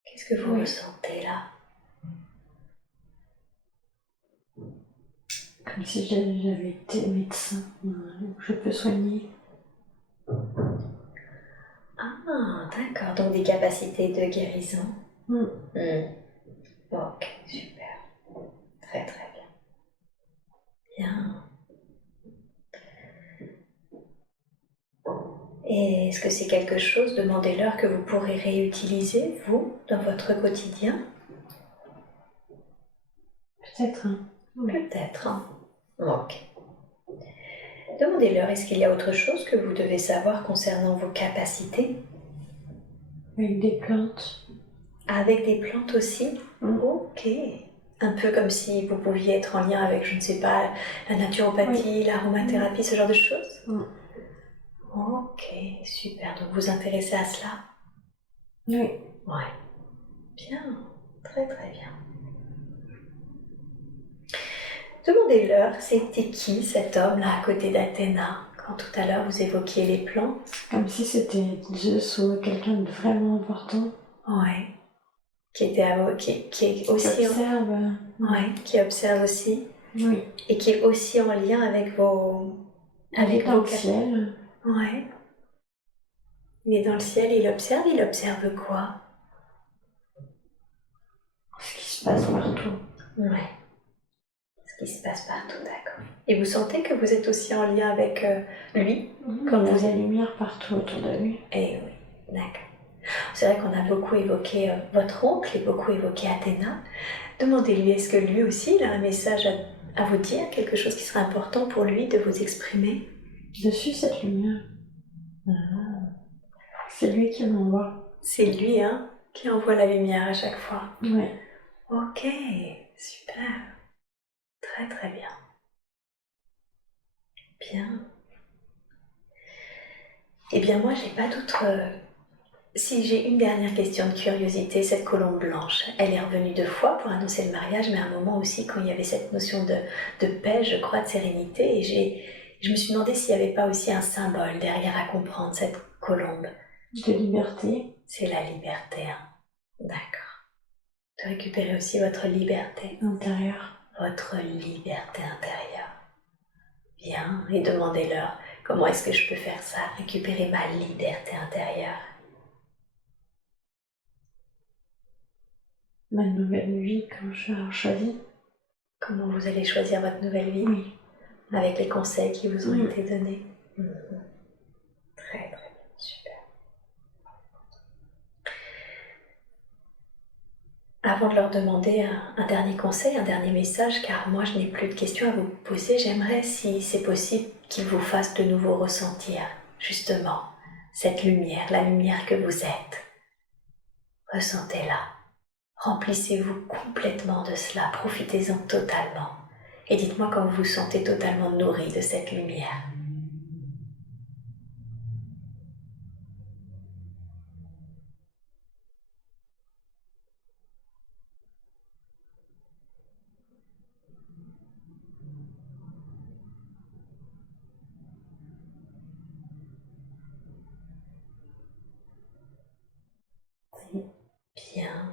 Qu'est-ce que vous ressentez là? Comme si j'avais été médecin. Je peux soigner. Ah, d'accord. Donc des capacités de guérison. Ok, super. Très très bien. Bien. Et est-ce que c'est quelque chose, demandez-leur, que vous pourrez réutiliser, vous, dans votre quotidien? Peut-être. Peut-être. Ok. Demandez-leur, est-ce qu'il y a autre chose que vous devez savoir concernant vos capacités? Avec des plantes. Avec des plantes aussi? Ok. Un peu comme si vous pouviez être en lien avec, je ne sais pas, la naturopathie, l'aromathérapie, ce genre de choses? Ok, super. Donc vous intéressez à cela? Oui. Ouais. Bien. Très très bien. Demandez-leur, c'était qui cet homme-là à côté d'Athéna, quand tout à l'heure vous évoquiez les plantes? Comme si c'était Zeus ou quelqu'un de vraiment important. Ouais. Qui est aussi... Qui observe. Ouais, qui observe aussi. Oui. Et qui est aussi en lien avec vos... Avec vos... ciel. Ouais. Il est dans le ciel, il observe quoi? Ce qui se passe partout. Ouais. Ce qui se passe partout, d'accord. Et vous sentez que vous êtes aussi en lien avec lui? Comme il y a la lumière partout autour de lui. Eh oui, d'accord. C'est vrai qu'on a beaucoup évoqué votre oncle et beaucoup évoqué Athéna. Demandez-lui, est-ce que lui aussi il a un message à vous dire, quelque chose qui serait important pour lui de vous exprimer? Je suis cette lumière. C'est lui qui m'envoie. C'est lui, hein, qui envoie la lumière à chaque fois. Oui. Ok, super. Très très bien. Bien. Eh bien moi, j'ai pas d'autre... Si j'ai une dernière question de curiosité, cette colombe blanche, elle est revenue 2 fois pour annoncer le mariage, mais à un moment aussi quand il y avait cette notion de paix, je crois, de sérénité, et je me suis demandé s'il n'y avait pas aussi un symbole derrière à comprendre cette colombe. De liberté. C'est la liberté, hein. D'accord. De récupérer aussi votre liberté. Intérieure. Votre liberté intérieure. Bien, et demandez-leur, comment est-ce que je peux faire ça, récupérer ma liberté intérieure? Ma nouvelle vie quand je choisis. Comment vous allez choisir votre nouvelle vie? Oui. Avec les conseils qui vous ont été donnés. Très très bien, super. Avant de leur demander un dernier conseil, un dernier message, car moi je n'ai plus de questions à vous poser, j'aimerais, si c'est possible, qu'ils vous fassent de nouveau ressentir, justement, cette lumière, la lumière que vous êtes. Ressentez-la. Remplissez-vous complètement de cela, profitez-en totalement. Et dites-moi quand vous vous sentez totalement nourri de cette lumière. Bien,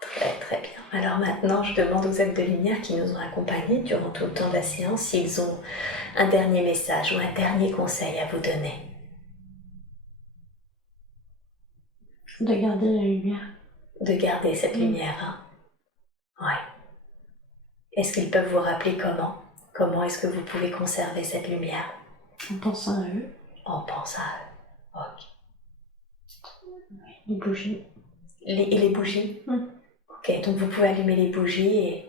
très très bien. Alors maintenant, je demande aux êtres de lumière qui nous ont accompagnés durant tout le temps de la séance s'ils ont un dernier message ou un dernier conseil à vous donner. De garder la lumière. De garder cette lumière, hein. Ouais. Est-ce qu'ils peuvent vous rappeler comment? Comment est-ce que vous pouvez conserver cette lumière? En pensant à eux. En pensant à eux. Ok. Les bougies. Et les bougies? Ok, donc vous pouvez allumer les bougies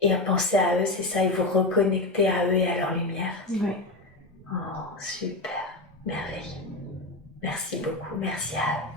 et penser à eux, c'est ça, et vous reconnecter à eux et à leur lumière. Oui. Oh, super. Merveille. Merci beaucoup. Merci à eux.